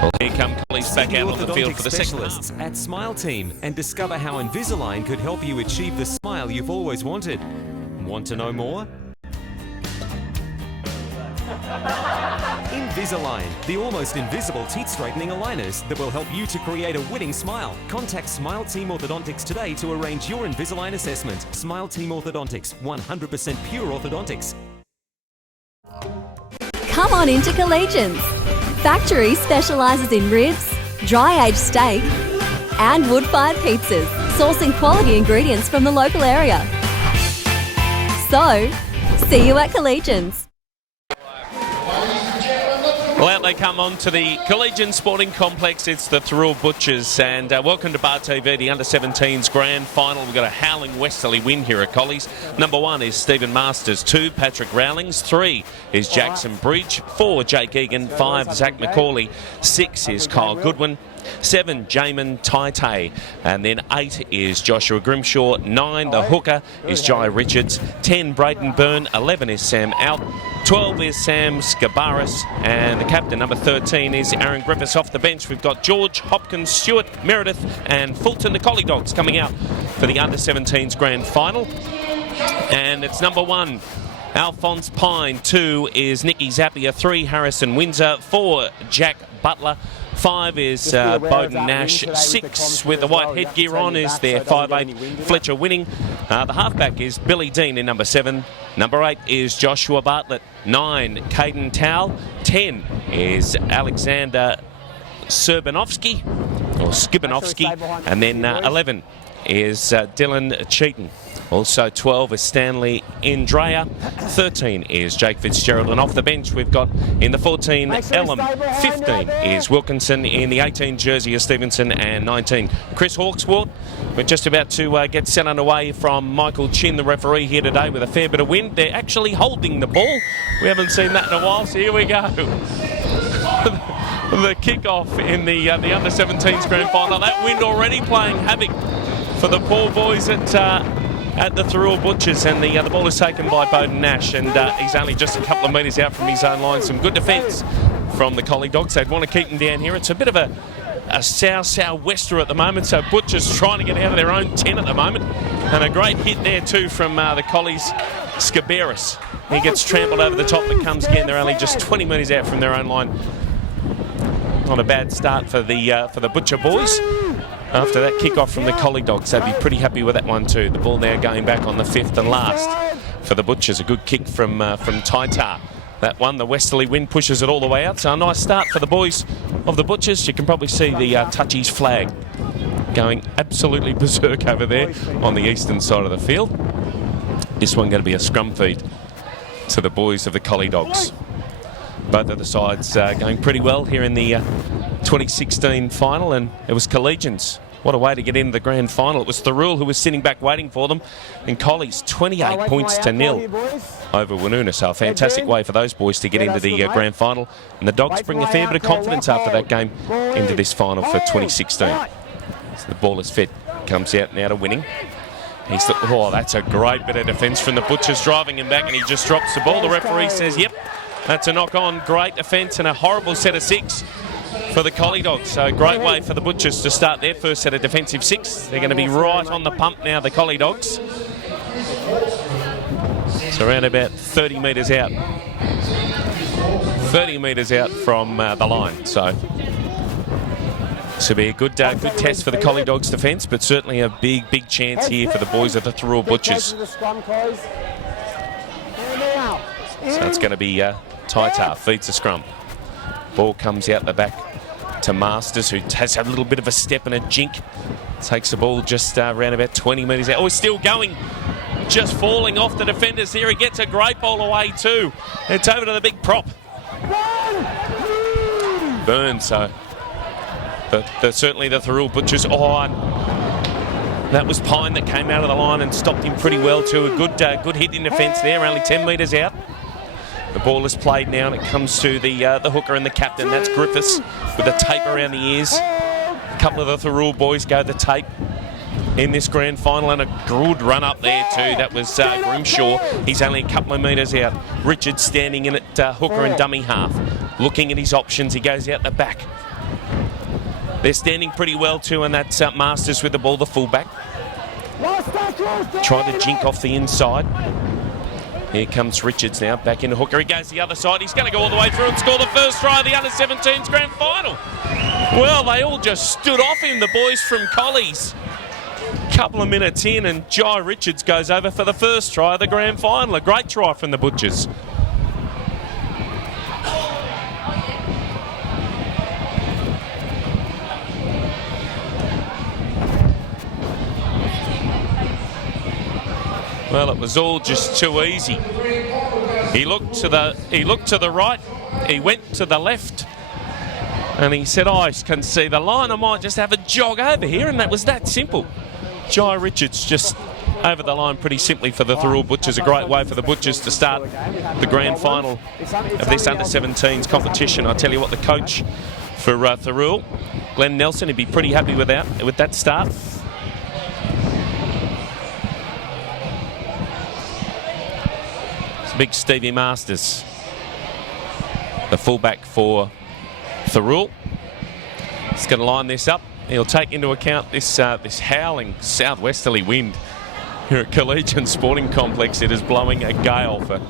Well, here come Collies back out on the field for the second specialists half. at Smile Team and discover how Invisalign could help you achieve the smile you've always wanted. Want to know more? Invisalign, the almost invisible teeth straightening aligners that will help you to create a winning smile. Contact Smile Team Orthodontics today to arrange your Invisalign assessment. Smile Team Orthodontics, 100% pure orthodontics. Come on into Collegians. Factory specialises in ribs, dry-aged steak and wood-fired pizzas, sourcing quality ingredients from the local area. So, see you at Collegians. Well, out they come on to the Collegian Sporting Complex. It's the Thirroul Butchers, and welcome to Bar TV, the Under-17's grand final. We've got a howling westerly win here at Collies. Number 1 is Stephen Masters, 2 Patrick Rowlings, 3 is Jackson Bridge, 4 Jake Egan, 5 Zach McCauley, 6 is Kyle Goodwin, 7 Jamin Taitei, and then 8 is Joshua Grimshaw, 9 the hooker is Jai Richards, 10 Brayden Byrne, 11 is Sam Out, 12 is Sam Scabaris, and the captain number 13 is Aaron Griffiths. Off the bench we've got George, Hopkins, Stewart, Meredith and Fulton, the Collie Dogs, coming out for the Under-17's grand final. And it's number 1 Alphonse Pine, 2 is Nicky Zappia, 3 Harrison Windsor, 4 Jack Butler, 5 is Bowden Nash, 6 with the white headgear on is their 5'8 Fletcher Winning. The halfback is Billy Dean in number 7. Number 8 is Joshua Bartlett, 9 Caden Towle, 10 is Alexander Serbanovsky or Skibanovsky, and then 11 is Dylan Cheaton. Also 12 is Stanley Indrea, 13 is Jake Fitzgerald, and off the bench we've got in the 14 Elam, 15 is Wilkinson, in the 18 jersey is Stevenson, and 19 Chris Hawksworth. We're just about to get set underway from Michael Chin, the referee here today, with a fair bit of wind. They're actually holding the ball. We haven't seen that in a while, so here we go. The kick-off in the Under-17's grand final. That wind already playing havoc for the poor boys at the Thirroul Butchers, and the ball is taken by Bowden Nash, and he's only just a couple of metres out from his own line. Some good defence from the Collie Dogs. They'd want to keep him down here. It's a bit of a south-southwester at the moment, so Butchers trying to get out of their own 10 at the moment. And a great hit there too from the Collies' Scabaris. He gets trampled over the top, but comes again. They're only just 20 metres out from their own line. Not a bad start for the Butcher boys. After that kick-off from the Collie Dogs, they'd be pretty happy with that one too. The ball now going back on the 5th and last for the Butchers. A good kick from Taitar. That one, the westerly wind pushes it all the way out. So a nice start for the boys of the Butchers. You can probably see the Touchies flag going absolutely berserk over there on the eastern side of the field. This one going to be a scrum feed to the boys of the Collie Dogs. Both of the sides going pretty well here in the 2016 final, and it was Collegians. What a way to get into the grand final. It was Thirroul who was sitting back waiting for them, and Collies 28 points to 0 over Woonona. So a fantastic way for those boys to get into the grand final, and the Dogs bring a fair bit of confidence after that game into this final for 2016. So the ball is fed, comes out now to Winning. Oh, that's a great bit of defence from the Butchers, driving him back, and he just drops the ball. The referee says, yep, that's a knock-on. Great defence and a horrible set of 6 for the Collie Dogs. So great way for the Butchers to start their first set of defensive 6. They're going to be right on the pump now, the Collie Dogs. So around about 30 metres out. 30 metres out from the line. So this will be a good test for the Collie Dogs defence, but certainly a big chance here for the boys of the Thirroul Butchers. So it's going to be Taitar feeds the scrum. Ball comes out the back to Masters, who has a little bit of a step and a jink. Takes the ball just around about 20 metres out. Oh, he's still going. Just falling off the defenders here. He gets a great ball away too. It's over to the big prop. Burn, so certainly the Thirroul Butchers. Oh, and that was Pine that came out of the line and stopped him pretty well too. A good hit in defence there, only 10 metres out. The ball is played now, and it comes to the hooker and the captain. That's Griffiths with a tape around the ears. A couple of the Thirroul boys go the tape in this grand final, and a good run up there too. That was Grimshaw. He's only a couple of metres out. Richard standing in at hooker and dummy half, looking at his options. He goes out the back They're standing pretty well too, and that's Masters with the ball, the fullback. Trying to jink off the inside. Here comes Richards now, back into hooker. He goes the other side. He's going to go all the way through and score the first try of the under-17s grand final. Well, they all just stood off him, the boys from Collies. Couple of minutes in, and Jai Richards goes over for the first try of the grand final. A great try from the Butchers. Well, it was all just too easy. He looked to the right, he went to the left, and he said, I can see the line, I might just have a jog over here, and that was that simple. Jai Richards just over the line pretty simply for the Thirroul Butchers. A great way for the Butchers to start the grand final of this under-17s competition. I tell you what, the coach for Thirroul, Glenn Nelson, he'd be pretty happy with that start. Big Stevie Masters, the fullback for Thirroul. He's going to line this up. He'll take into account this howling southwesterly wind here at Collegians Sporting Complex. It is blowing a gale for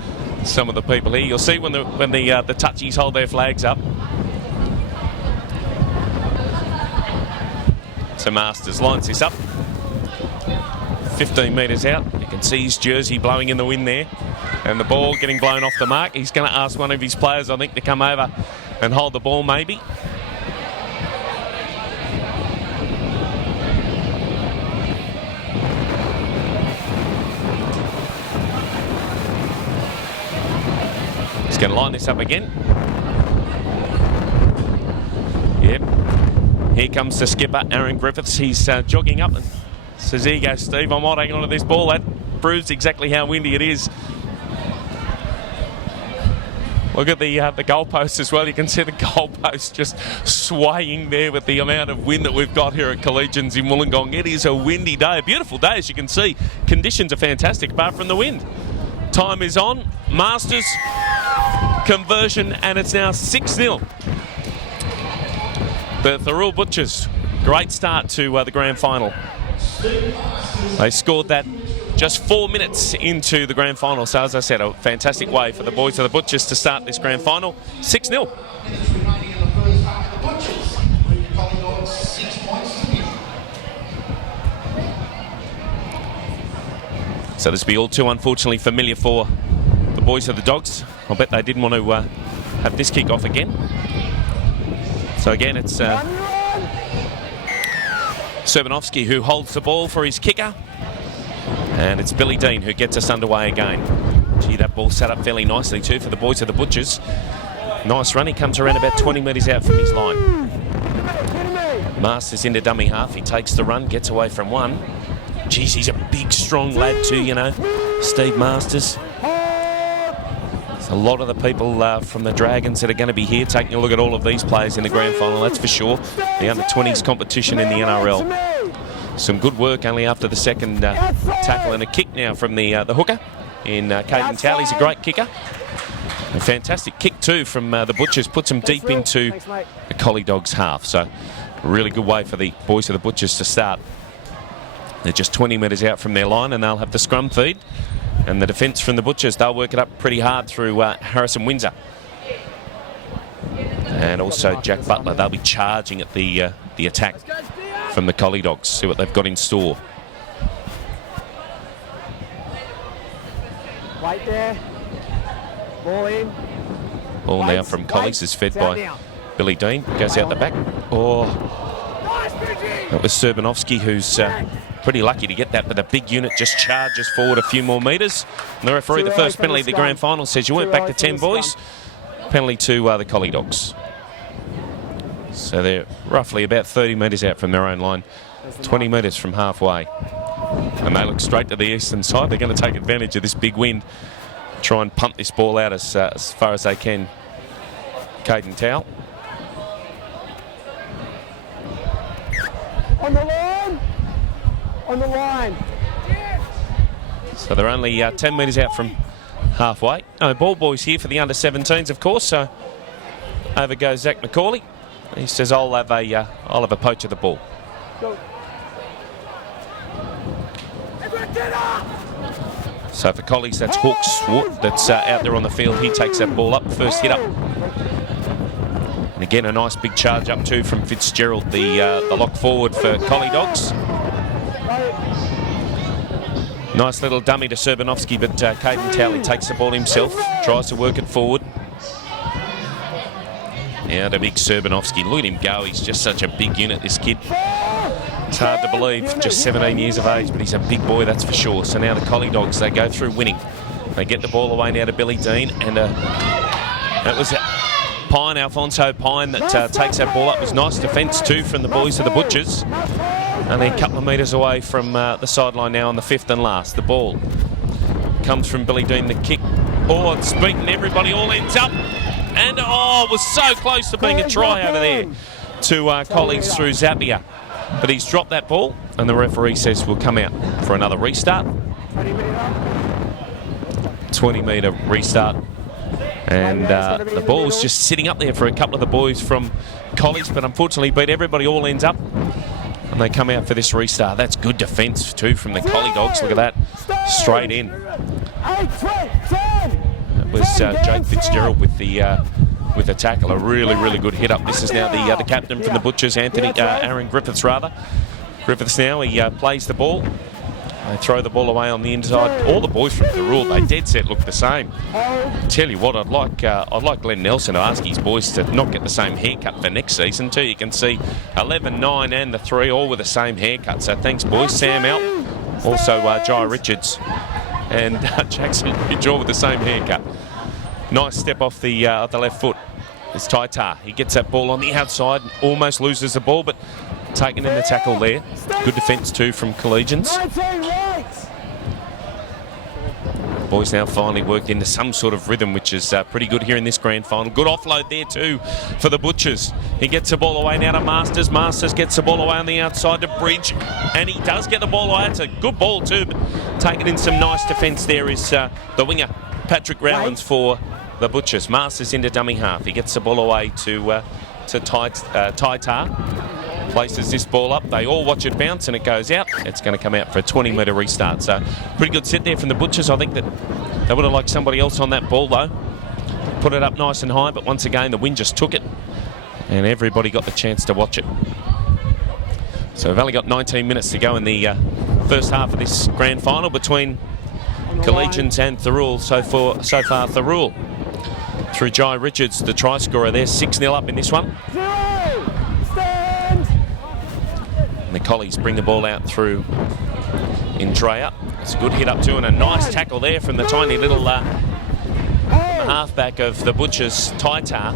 some of the people here. You'll see when the touchies hold their flags up. So Masters lines this up. 15 metres out. You can see his jersey blowing in the wind there. And the ball getting blown off the mark. He's going to ask one of his players, I think, to come over and hold the ball maybe. He's going to line this up again. Yep. Here comes the skipper, Aaron Griffiths. He's jogging up and says, here you go, Steve, I might hang on to this ball. That proves exactly how windy it is. Look at the goalpost as well. You can see the goalpost just swaying there with the amount of wind that we've got here at Collegians in Wollongong. It is a windy day, a beautiful day, as you can see. Conditions are fantastic apart from the wind. Time is on. Masters conversion, and it's now 6-0. The Thirroul Butchers, great start to the grand final. They scored that just 4 minutes into the grand final. So, as I said, a fantastic way for the boys of the Butchers to start this grand final. 6-0. So this will be all too unfortunately familiar for the boys of the Dogs. I'll bet they didn't want to have this kick off again. So again, it's Serbanovsky who holds the ball for his kicker. And it's Billy Dean who gets us underway again. Gee, that ball set up fairly nicely too for the boys of the Butchers. Nice run. He comes around about 20 metres out from his line. Masters into dummy half. He takes the run, gets away from one. Geez, he's a big, strong lad too, you know, Steve Masters. There's a lot of the people from the Dragons that are going to be here taking a look at all of these players in the grand final, that's for sure. The under-20s competition in the NRL. Some good work only after the second tackle, and a kick now from the hooker in Caden Towle. He's a great kicker. A fantastic kick too from the Butchers, puts him deep into the Collie Dogs half. So a really good way for the boys of the Butchers to start. They're just 20 metres out from their line, and they'll have the scrum feed. And the defence from the Butchers, they'll work it up pretty hard through Harrison Windsor. And also Jack Butler, they'll be charging at the attack from the Collie Dogs. See what they've got in store. Wait there. Ball in. Ball now from Collies is fed by Billy Dean. Goes out the back. Oh, that was Serbanovsky, who's pretty lucky to get that, but the big unit just charges forward a few more metres. And the referee, the first penalty of the grand final, says you went back to 10, boys. Penalty to the Collie Dogs. So they're roughly about 30 metres out from their own line, 20 metres from halfway. And they look straight to the eastern side. They're going to take advantage of this big wind, try and pump this ball out as far as they can. Caden Towle. On the line! On the line! So they're only 10 metres out from halfway. No ball boys here for the under-17s, of course. So over goes Zach McCauley. He says, I'll have a poach of the ball. Go. So for Collies, that's Hawks that's out there on the field. He takes that ball up, first hit up. And again, a nice big charge up too from Fitzgerald, the lock forward for Collie Dogs. Nice little dummy to Serbanovsky, but Caden Towley takes the ball himself, tries to work it forward. Now to big Serbanovsky. Look at him go. He's just such a big unit, this kid. It's hard to believe, just 17 years of age, but he's a big boy, that's for sure. So now the Collie Dogs, they go through winning. They get the ball away now to Billy Dean, and that was Pine, Alfonso Pine, that takes that ball up. It was nice defence too from the boys of the Butchers. Only a couple of metres away from the sideline now on the 5th and last. The ball comes from Billy Dean, the kick. Oh, it's beaten everybody, all ends up. And it was so close to being a try over there to Collies through Zappia. But he's dropped that ball, and the referee says we'll come out for another restart. 20-metre restart. And the ball was just sitting up there for a couple of the boys from Collies, but unfortunately beat everybody, all ends up. And they come out for this restart. That's good defence too from the Collie Dogs. Look at that, straight in. That was Jake Fitzgerald with the tackle. A really, really good hit up. This is now the captain from the Butchers, Aaron Griffiths rather. Griffiths now, he plays the ball. They throw the ball away on the inside. All the boys from Thirroul, they dead set look the same. Tell you what, I'd like Glenn Nelson to ask his boys to not get the same haircut for next season too. You can see 11, 9 and the 3 all with the same haircut. So thanks boys. Sam out, also Jai Richards and Jackson Ridge all with the same haircut. Nice step off the left foot. It's Taitar. He gets that ball on the outside, almost loses the ball, but taken in the tackle there. Good defence too from Collegians. Boys now finally worked into some sort of rhythm, which is pretty good here in this grand final. Good offload there too for the Butchers. He gets the ball away now to Masters. Masters gets the ball away on the outside to Bridge, and he does get the ball away. It's a good ball too, but taking in some nice defence there is the winger, Patrick Rowlands for the Butchers. Masters into dummy half. He gets the ball away to Taitar. Places this ball up. They all watch it bounce and it goes out. It's going to come out for a 20-metre restart. So pretty good set there from the Butchers. I think that they would have liked somebody else on that ball though. Put it up nice and high, but once again the wind just took it and everybody got the chance to watch it. So we've only got 19 minutes to go in the first half of this grand final between Collegians and Thirroul. So far Thirroul through Jai Richards, the try scorer there, 6-0 up in this one. And the Collies bring the ball out through Indrea. It's a good hit up too, and a nice tackle there from the tiny little halfback of the Butchers, Taitar.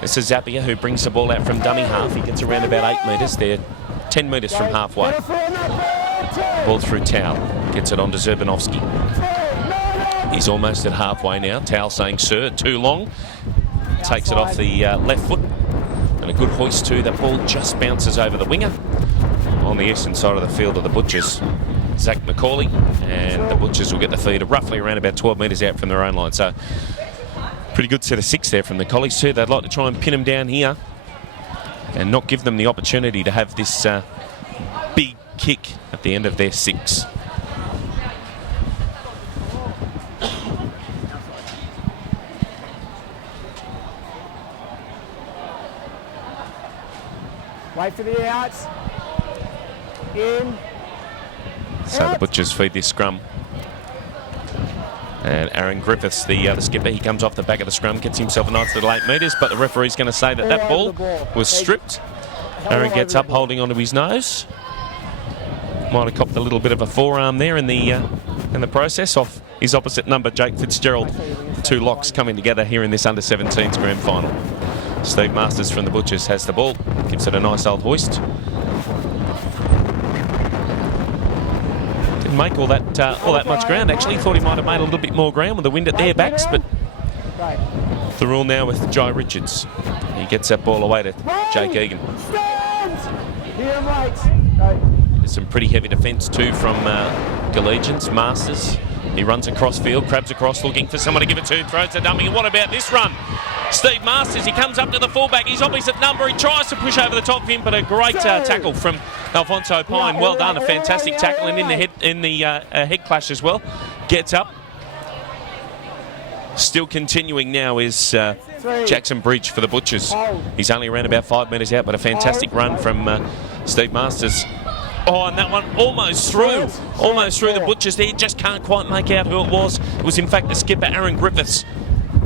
This is Zappia who brings the ball out from dummy half. He gets around about 8 metres. They're 10 metres from halfway. Ball through Towel. Gets it on to Zerbanovsky. He's almost at halfway now. Towel saying, sir, too long. Takes it off the left foot. And a good hoist too. That ball just bounces over the winger on the eastern side of the field of the Butchers. Zach McCauley, and the Butchers will get the feed roughly around about 12 metres out from their own line. So pretty good set of 6 there from the Collies too. They'd like to try and pin them down here and not give them the opportunity to have this big kick at the end of their 6. Wait for the outs. In. So the Butchers feed this scrum. And Aaron Griffiths, the skipper, he comes off the back of the scrum, gets himself a nice little 8 metres, but the referee's going to say that that ball was stripped. Aaron gets up holding onto his nose. Might have copped a little bit of a forearm there in the process off his opposite number, Jake Fitzgerald. 2 locks coming together here in this under-17s grand final. Steve Masters from the Butchers has the ball, gives it a nice old hoist. Didn't make all that much ground actually. Thought he might have made a little bit more ground with the wind at their backs, but Thirroul now with Jai Richards. He gets that ball away to Jake Egan. There's some pretty heavy defence too from Collegians. Masters, he runs across field, crabs across looking for someone to give it to, throws a dummy. What about this run? Steve Masters, he comes up to the fullback. He's opposite number. He tries to push over the top of him, but a great tackle from Alfonso Pine. Well done, a fantastic tackle, and in the head clash as well. Gets up. Still continuing now is Jackson Bridge for the Butchers. He's only around about 5 metres out, but a fantastic run from Steve Masters. Oh, and that one almost through the Butchers there. Just can't quite make out who it was. It was in fact the skipper, Aaron Griffiths.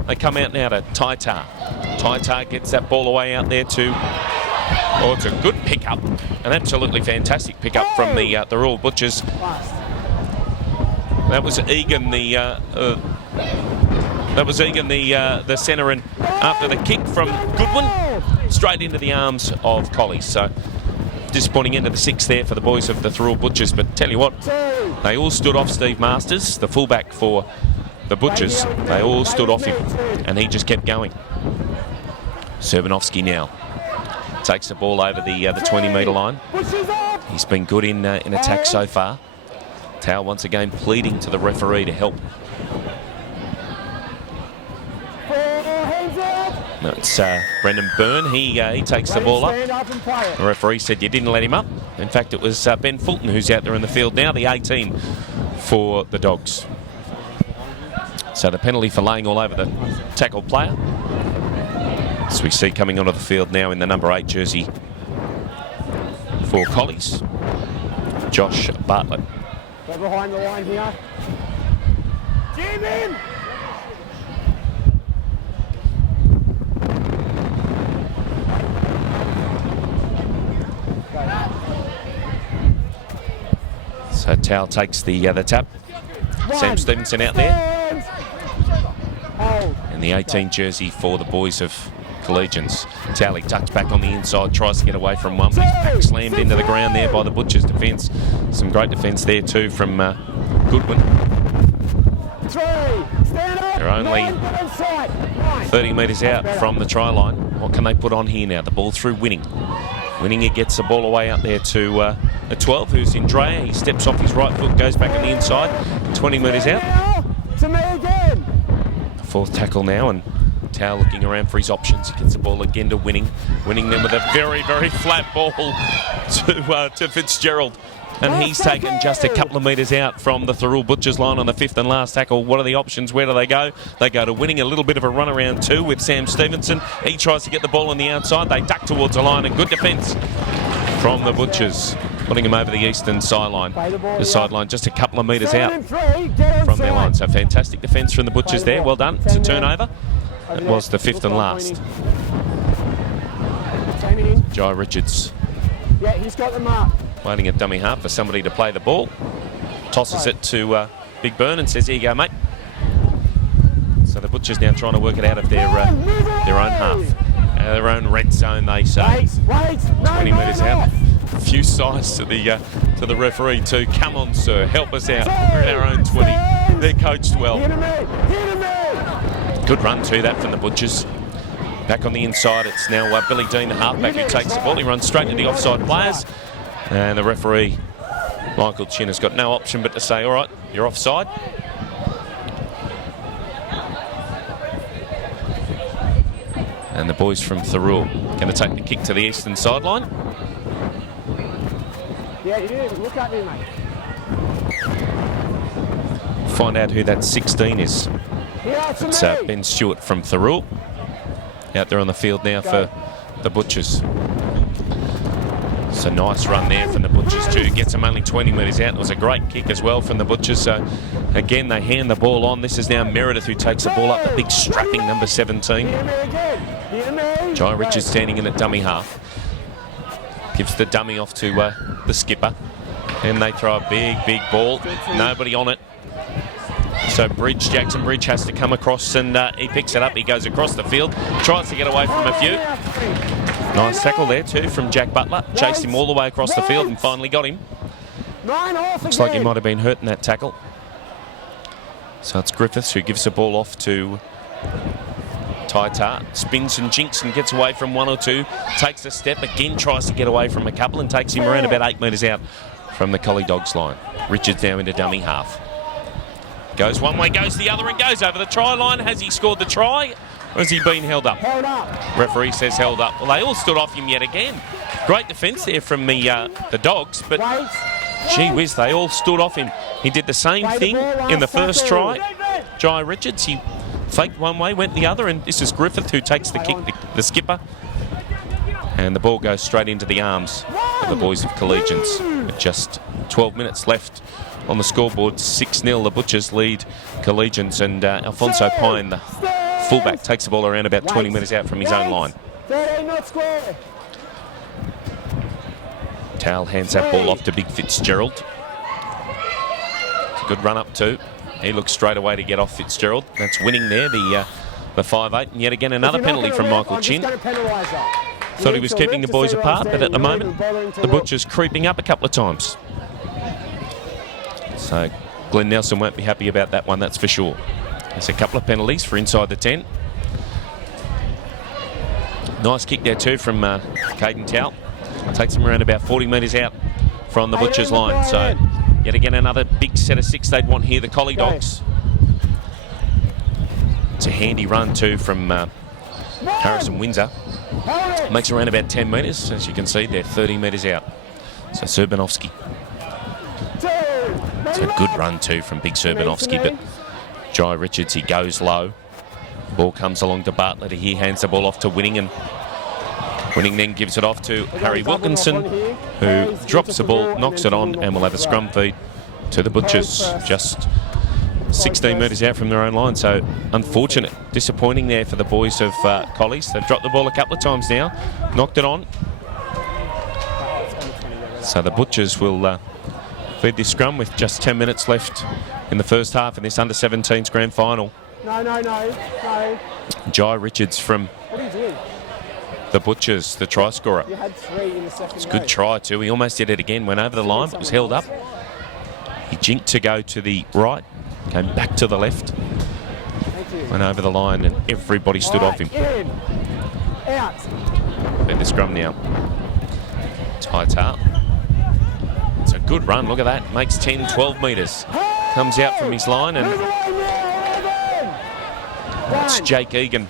They come out now to Taitar. Taitar gets that ball away out there to... Oh, it's a good pickup. An absolutely fantastic pickup from the Thirroul Butchers. That was Egan, the centre, and after the kick from Goodwin, straight into the arms of Collies. So disappointing end of the sixth there for the boys of the Thirroul Butchers. But tell you what, they all stood off Steve Masters, the fullback for the Butchers. They all stood off him, and he just kept going. Serbanovsky now takes the ball over the 20-metre line. He's been good in attack so far. Thirroul once again pleading to the referee to help. No, it's Brendan Byrne. He takes the ball up. The referee said you didn't let him up. In fact, it was Ben Fulton who's out there in the field now, the 18 for the Dogs. So the penalty for laying all over the tackle player. As we see coming onto the field now in the number 8 jersey for Collies, Josh Bartlett. Go behind the line here. Jim in! So Thirroul takes the tap. Sam Stevenson out there. And the 18 jersey for the boys of Collegians. Thirroul tucks back on the inside, tries to get away from one, but he's back slammed into the ground there by the Butchers' defence. Some great defence there too from Goodwin. They're only 30 metres out from the try line. What can they put on here now? The ball through Winning. Winning, he gets the ball away out there to a 12, who's in Drea. He steps off his right foot, goes back on the inside, 20 metres out. To me again. Fourth tackle now, and Thirroul looking around for his options. He gets the ball again to Winning. Winning them with a very, very flat ball to Fitzgerald. And he's taken just a couple of metres out from the Thirroul Butchers line on the fifth and last tackle. What are the options? Where do they go? They go to Winning, a little bit of a run around too with Sam Stevenson. He tries to get the ball on the outside. They duck towards the line, and good defence from the Butchers, putting him over the eastern sideline. The sideline just a couple of metres out from their line. So fantastic defence from the Butchers there. Well done. It's a turnover. It was the fifth and last. Jai Richards. Yeah, he's got the mark. Waiting at dummy half for somebody to play the ball. Tosses it to Big Burn and says, here you go, mate. So the Butchers now trying to work it out of their own half. Their own red zone, they say. 20 metres out. A few sides to the referee too. Come on, sir, help us out. We're in our own 20. They're coached well. Good run too, that from the Butchers. Back on the inside, it's now Billy Dean, the halfback, who takes the ball. He runs straight to the offside players. And the referee, Michael Chin, has got no option but to say, all right, you're offside. And the boys from Thirroul going to take the kick to the eastern sideline. Yeah, you did. Look at me, mate. Find out who that 16 is. It's Ben Stewart from Thirroul. Out there on the field now for the Butchers. It's a nice run there from the Butchers too. Gets them only 20 metres out. It was a great kick as well from the Butchers. So again, they hand the ball on. This is now Meredith who takes the ball up, the big strapping number 17. Jai Richards standing in at dummy half. Gives the dummy off to the skipper. And they throw a big, big ball. Nobody on it. So Jackson Bridge has to come across, and he picks it up. He goes across the field, tries to get away from a few. Nice tackle there too from Jack Butler. Chased him all the way across the field and finally got him. Looks like he might have been hurt in that tackle. So it's Griffiths who gives the ball off to Taitar. Spins and jinks and gets away from one or two. Takes a step, again tries to get away from a couple and takes him around about 8 metres out from the Collie Dogs line. Richards now into dummy half. Goes one way, goes the other, and goes over the try line. Has he scored the try? Or has he been held up? Held up. Referee says held up. Well, they all stood off him yet again. Great defence there from the Dogs, but Wait. gee whiz, they all stood off him. He did the same Play the thing ball, in the last first tackle. try. Jai Richards, he faked one way, went the other, and this is Griffith who takes the kick, the skipper. And the ball goes straight into the arms of the boys of Collegians. With just 12 minutes left on the scoreboard, 6-0. The Butchers lead Collegians, and Alfonso Pine, the fullback, takes the ball around about 20 metres out from his own line. 13 not square. Thirroul hands that ball off to Big Fitzgerald. It's a good run up too. He looks straight away to get off Fitzgerald. That's winning there, the 5'8", and yet again another penalty from Michael Chin. Thought he was keeping the boys apart, but at the moment, the Butchers creeping up a couple of times. So Glenn Nelson won't be happy about that one, that's for sure. There's a couple of penalties for inside the 10. Nice kick there too from Caden Thirroul. Takes him around about 40 metres out from the Butchers line. So yet again another big set of 6 they'd want here, the Collie Dogs. It's a handy run too from Harrison Windsor. Makes around about 10 metres, as you can see, they're 30 metres out. So Serbanovski. It's a good run too from Big Serbanovski, but Jai Richards, he goes low. Ball comes along to Bartlett. He hands the ball off to Winning, and Winning then gives it off to Harry Wilkinson, who drops the ball, knocks it on, and will have a scrum feed to the Butchers. Just 16 metres out from their own line, so unfortunate, disappointing there for the boys of Collies. They've dropped the ball a couple of times now, knocked it on. So the Butchers will feed this scrum with just 10 minutes left in the first half in this under-17s grand final. No. Jai Richards from What are you doing? the Butchers, the try scorer. You had 3 in the second. It's a good try too. He almost did it again, went over the line, but was held up. He jinked to go to the right, came back to the left, went over the line, and everybody stood off him. In. Out. At the scrum now. Thirroul. It's a good run, look at that. Makes 10, 12 metres. Comes out from his line, and that's Jake Egan.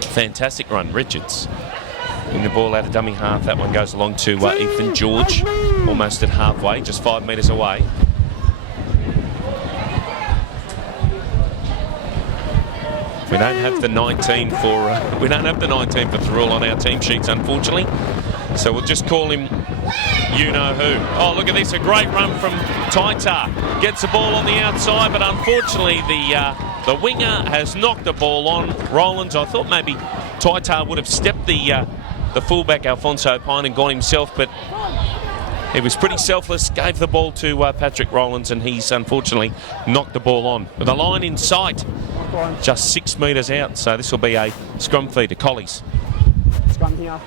Fantastic run, Richards. In the ball out of dummy half, that one goes along to Ethan George, almost at halfway, just 5 metres away. We don't have the 19 for Thirroul on our team sheets, unfortunately. So we'll just call him you-know-who. Oh, look at this, a great run from Thirroul. Gets the ball on the outside, but unfortunately the winger has knocked the ball on. Rollins, I thought maybe Thirroul would have stepped the fullback, Alfonso Pine, and gone himself, but he was pretty selfless, gave the ball to Patrick Rollins, and he's unfortunately knocked the ball on. With a line in sight, just 6 metres out, so this will be a scrum feed to Collies. Scrum here.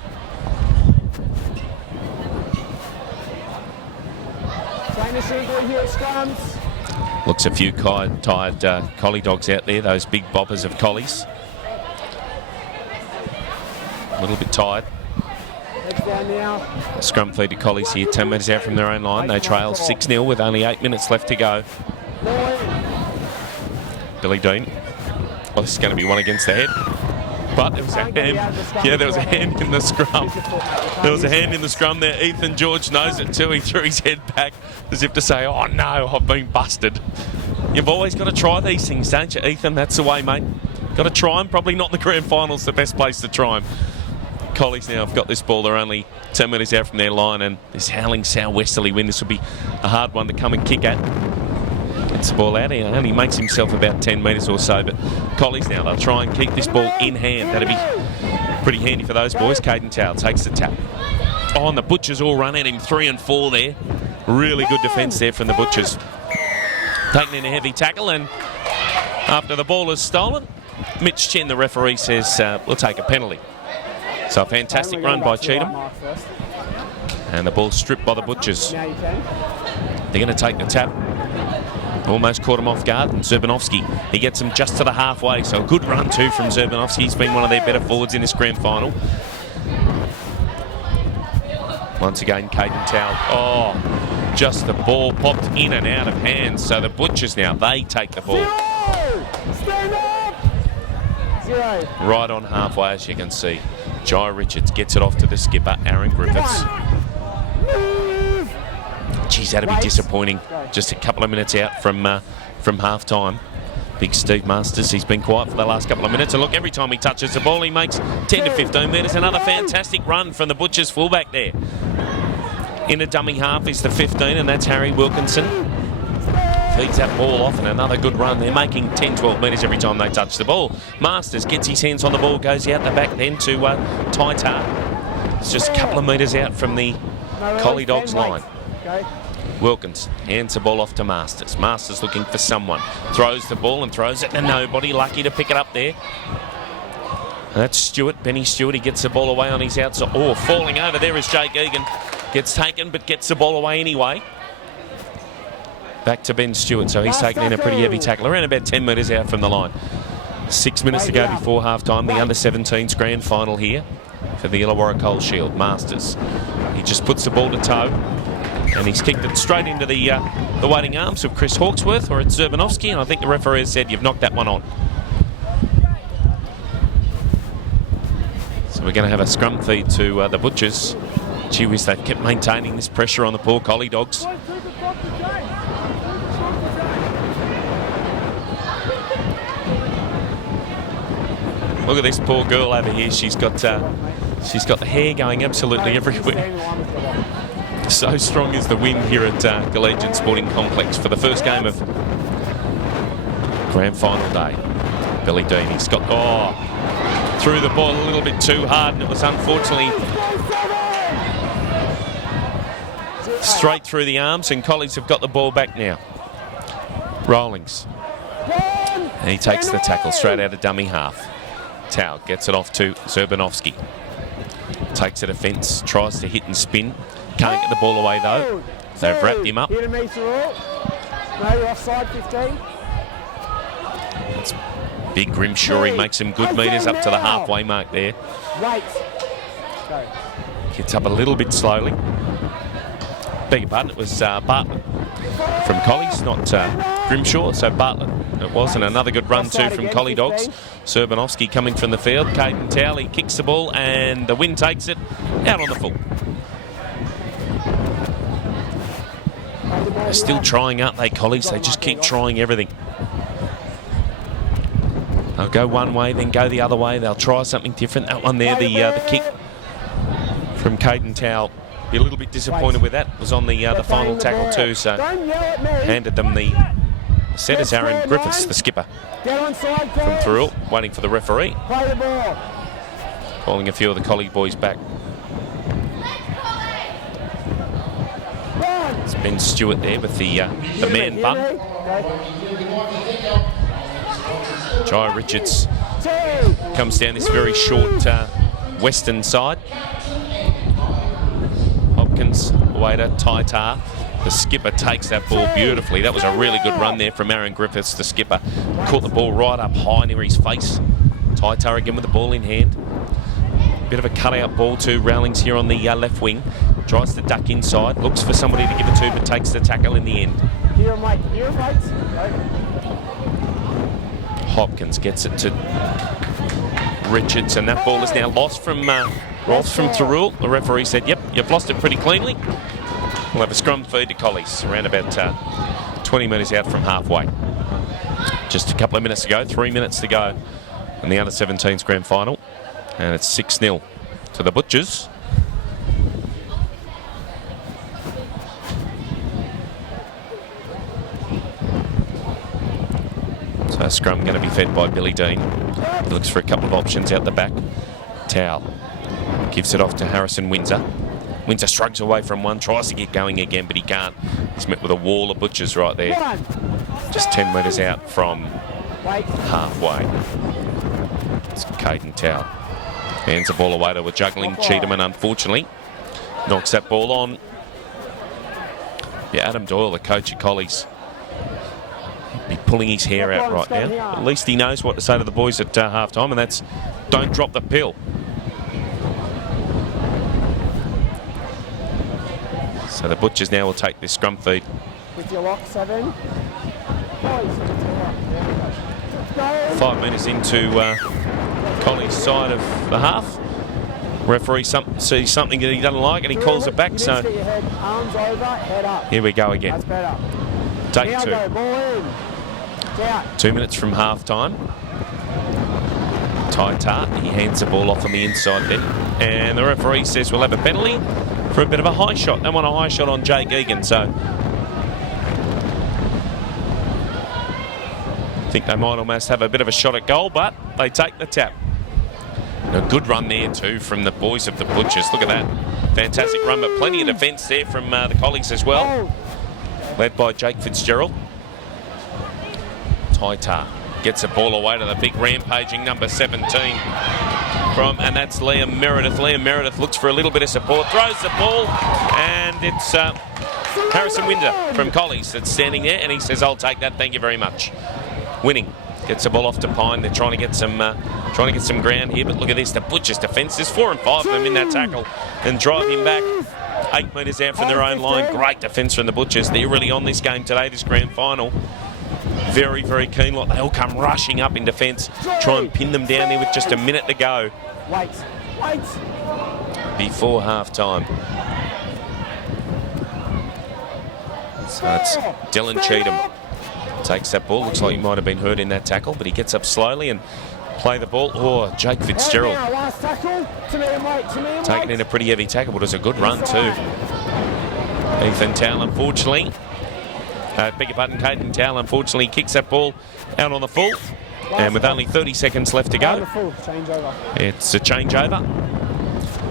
Same as usual here at scrums. Looks a few tired Collie Dogs out there, those big boppers of Collies. A little bit tired. Heads down now. Scrum feed to Collies here, 10 metres out from their own line. They trail 6-0 with only 8 minutes left to go. Billy Dean. Well, this is going to be one against the head. But there was a hand. Yeah, there was a hand in the scrum. There was a hand in the scrum there. Ethan George knows it too. He threw his head back as if to say, oh no, I've been busted. You've always got to try these things, don't you, Ethan? That's the way, mate. Got to try them. Probably not the grand finals, the best place to try them. Collies now have got this ball. They're only 10 metres out from their line, and this howling southwesterly wind, this will be a hard one to come and kick at. Gets the ball out. He only makes himself about 10 metres or so, but Collies now, they'll try and keep this ball in hand. That'll be pretty handy for those boys. Caden Thirroul takes the tap. Oh, and the Butchers all run at him, 3 and 4 there. Really good defence there from the Butchers. Taking in a heavy tackle, and after the ball is stolen, Mitch Chen, the referee, says we'll take a penalty. So a fantastic run by Cheatham. And the ball stripped by the Butchers. They're going to take the tap. Almost caught him off guard, and Serbanovski, he gets him just to the halfway, so a good run too from Serbanovski. He's been one of their better forwards in this grand final. Once again, Caden Thirroul. Oh, just the ball popped in and out of hands, so the Butchers now, they take the ball. 0. Right on halfway, as you can see. Jai Richards gets it off to the skipper, Aaron Griffiths. Move. Geez, that'd be disappointing. Just a couple of minutes out from half-time. Big Steve Masters, he's been quiet for the last couple of minutes. And look, every time he touches the ball, he makes 10 to 15 metres. Another fantastic run from the Butchers fullback there. In a dummy half is the 15, and that's Harry Wilkinson. Feeds that ball off, and another good run. They're making 10, 12 metres every time they touch the ball. Masters gets his hands on the ball, goes out the back then to Taitar. It's just a couple of metres out from the Collie Dogs line. Okay. Wilkins hands the ball off to Masters. Masters looking for someone. Throws the ball and throws it to nobody. Lucky to pick it up there. And that's Stewart, Benny Stewart. He gets the ball away on his outside. Oh, falling over there is Jake Egan. Gets taken, but gets the ball away anyway. Back to Ben Stewart, so he's taken in a pretty heavy tackle. Around about 10 metres out from the line. 6 minutes to go before half-time. The under-17's grand final here for the Illawarra Coal Shield. Masters. He just puts the ball to toe. And he's kicked it straight into the waiting arms of Chris Hawksworth, or it's Zerbanovsky, and I think the referee has said you've knocked that one on. So we're going to have a scrum feed to the Butchers. Gee whiz, they've kept maintaining this pressure on the poor Collie Dogs. Look at this poor girl over here. She's got the hair going absolutely everywhere. So strong is the wind here at Collegians Sporting Complex for the first game of grand final day. Billy Dean, he's got, threw the ball a little bit too hard, and it was unfortunately straight through the arms, and Collies have got the ball back now. Rollings. And he takes the tackle straight out of dummy half. Tau gets it off to Zerbanovsky. Takes a defence, tries to hit and spin. Can't get the ball away though. They've wrapped him up. Here to me, Thirroul. No, you're offside, 15. It's big Grimshaw. He makes some good metres up to the halfway mark there. Wait. Go. Gets up a little bit slowly. Beg your pardon, it was Bartlett from Collies, not Grimshaw. So Bartlett it was, and another good run too from Collie Dogs. Zerbanovsky coming from the field. Caden Towley kicks the ball, and the wind takes it out on the full. They're still trying, aren't they, Collies? They just keep trying everything. They'll go one way, then go the other way. They'll try something different. That one there, the kick from Caden Towle. Be a little bit disappointed with that. It was on the final tackle too, so handed them the setters. Aaron Griffiths, the skipper from Thirroul, waiting for the referee. Calling a few of the Collie boys back. It's Ben Stewart there with the man bun. Jai Richards comes down this very short western side. Hopkins, Waiter, Taitar. The skipper takes that ball beautifully. That was a really good run there from Aaron Griffiths, the skipper. Caught the ball right up high near his face. Taitar again with the ball in hand. Bit of a cut-out ball to Rowlings here on the left wing. Tries to duck inside, looks for somebody to give it to, but takes the tackle in the end. Here, mate. Here, mate. Hopkins gets it to Richards, and that ball is now lost from Thirroul. The referee said, yep, you've lost it pretty cleanly. We'll have a scrum feed to Collies around about 20 metres out from halfway. Just a couple of minutes to go, 3 minutes to go in the under-17's grand final. And it's 6-0 to the Butchers. So scrum going to be fed by Billy Dean. He looks for a couple of options out the back. Towle gives it off to Harrison Windsor. Windsor shrugs away from one, tries to get going again, but he can't. He's met with a wall of Butchers right there. Just 10 metres out from halfway. It's Caden Towle. Hands the ball away to a juggling Cheatham, unfortunately knocks that ball on. Yeah, Adam Doyle, the coach of Collies, be pulling his hair out right now. At least he knows what to say to the boys at half-time, and that's don't drop the pill. So the Butchers now will take this scrum feed. With your lock, 7. 5 minutes into Colley's side of the half. Referee sees something that he doesn't like and he calls it back. So Get your head, arms over, head up. here we go again. That's better. Take Now two. go, ball in. It's out. 2 minutes from half time. Tart, he hands the ball off on the inside there. And the referee says we'll have a penalty for a bit of a high shot. They want a high shot on Jake Egan, so I think they might almost have a bit of a shot at goal, but they take the tap. A good run there too from the boys of the Butchers. Look at that. Fantastic run, but plenty of defence there from the Colleagues as well. Led by Jake Fitzgerald. Tart gets the ball away to the big rampaging number 17 and that's Liam Meredith. Liam Meredith looks for a little bit of support, throws the ball, and it's Harrison Winder from Collies that's standing there, and he says, "I'll take that, thank you very much." Winning gets the ball off to Pine. They're trying to get some ground here, but look at this. The Butchers' defence. There's 4 and 5 of them in that tackle, and drive him back 8 metres out from their own line. Great defence from the Butchers. They're really on this game today, this grand final. Very, very keen. Like they all come rushing up in defence, try and pin them down there with just a minute to go. Wait. Before half time. So it's Dylan Cheatham. Takes that ball. Looks like he might have been hurt in that tackle, but he gets up slowly and play the ball. Oh, Jake Fitzgerald. Last tackle. To me and wait. Taking in a pretty heavy tackle, but it was a good run too. Ethan Towell, unfortunately. Beg your pardon, Caden Towell, unfortunately, kicks that ball out on the full. And with only 30 seconds left to go, it's a changeover.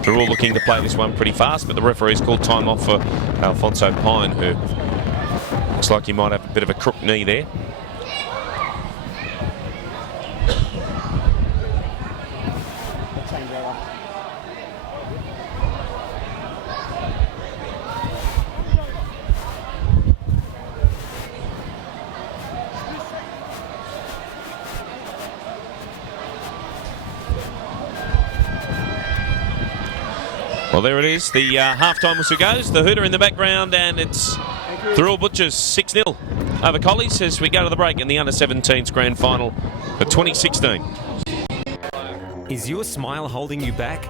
Thirroul looking to play this one pretty fast, but the referee's called time off for Alfonso Pine, who looks like he might have a bit of a crook knee there. Well, there it is. The half-time whistle goes. The hooter in the background, and it's Thirroul Butchers 6-0 over Collies as we go to the break in the under-17s grand final for 2016. Is your smile holding you back?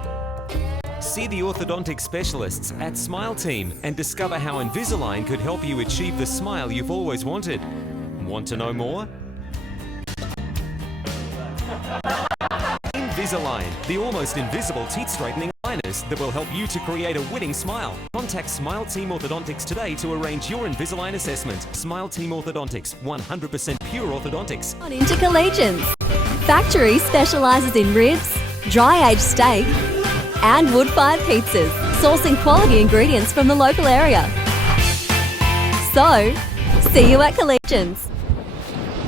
See the orthodontic specialists at Smile Team and discover how Invisalign could help you achieve the smile you've always wanted. Want to know more? Invisalign, the almost invisible teeth straightening aligners that will help you to create a winning smile. Contact Smile Team Orthodontics today to arrange your Invisalign assessment. Smile Team Orthodontics, 100% pure orthodontics. On into Collegians. Factory specialises in ribs, dry-aged steak and wood-fired pizzas, sourcing quality ingredients from the local area. So, see you at Collegians.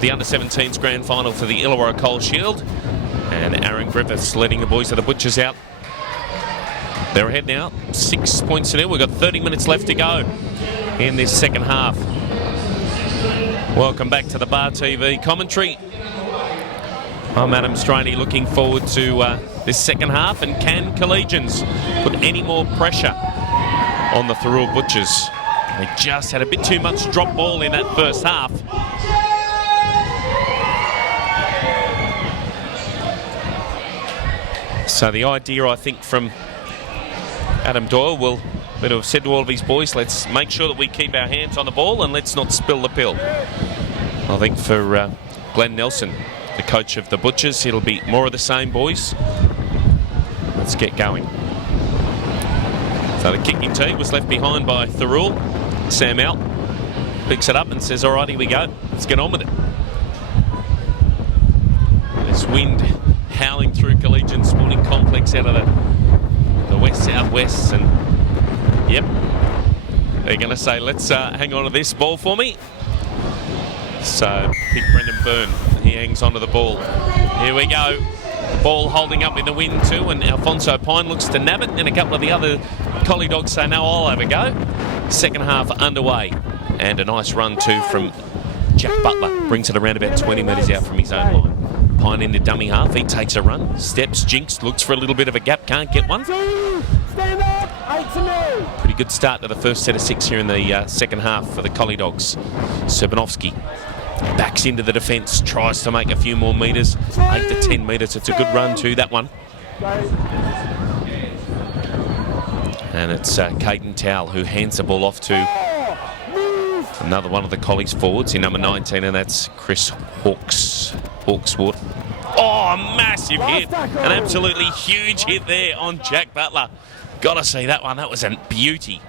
The under-17s grand final for the Illawarra Coal Shield. And Aaron Griffiths letting the boys of the Butchers out. They're ahead now, 6 points to nil. We've got 30 minutes left to go in this second half. Welcome back to the Bar TV commentary. I'm Adam Straney, looking forward to this second half. And can Collegians put any more pressure on the Thirroul Butchers? They just had a bit too much drop ball in that first half. So the idea, I think, from Adam Doyle will have said to all of his boys, let's make sure that we keep our hands on the ball and let's not spill the pill. I think for Glenn Nelson, the coach of the Butchers, it'll be more of the same, boys. Let's get going. So the kicking tee was left behind by Thirroul. Sam Out picks it up and says, all right, here we go. Let's get on with it. This wind howling through Collegian Sporting Complex out of the west-southwest, and yep, they're going to say, let's hang on to this ball for me. So pick Brendan Byrne, he hangs onto the ball. Here we go. The ball holding up in the wind too, and Alfonso Pine looks to nab it, and a couple of the other Collie dogs say, no, I'll have a go. Second half underway, and a nice run too from Jack Butler. Brings it around about 20 metres out from his own line. Pine in the dummy half, he takes a run, steps, jinks, looks for a little bit of a gap, can't get one. Stand up, 8-0. Pretty good start to the first set of 6 here in the second half for the Collie Dogs. Serbanovsky Backs into the defence, tries to make a few more metres, 8 to 10 metres. It's a good run too, that one. And it's Caden Towell who hands the ball off to another one of the Collies forwards in number 19, and that's Chris Hawkswood. Oh, massive hit. An absolutely huge hit there on Jack Butler. Got to see that one. That was a beauty.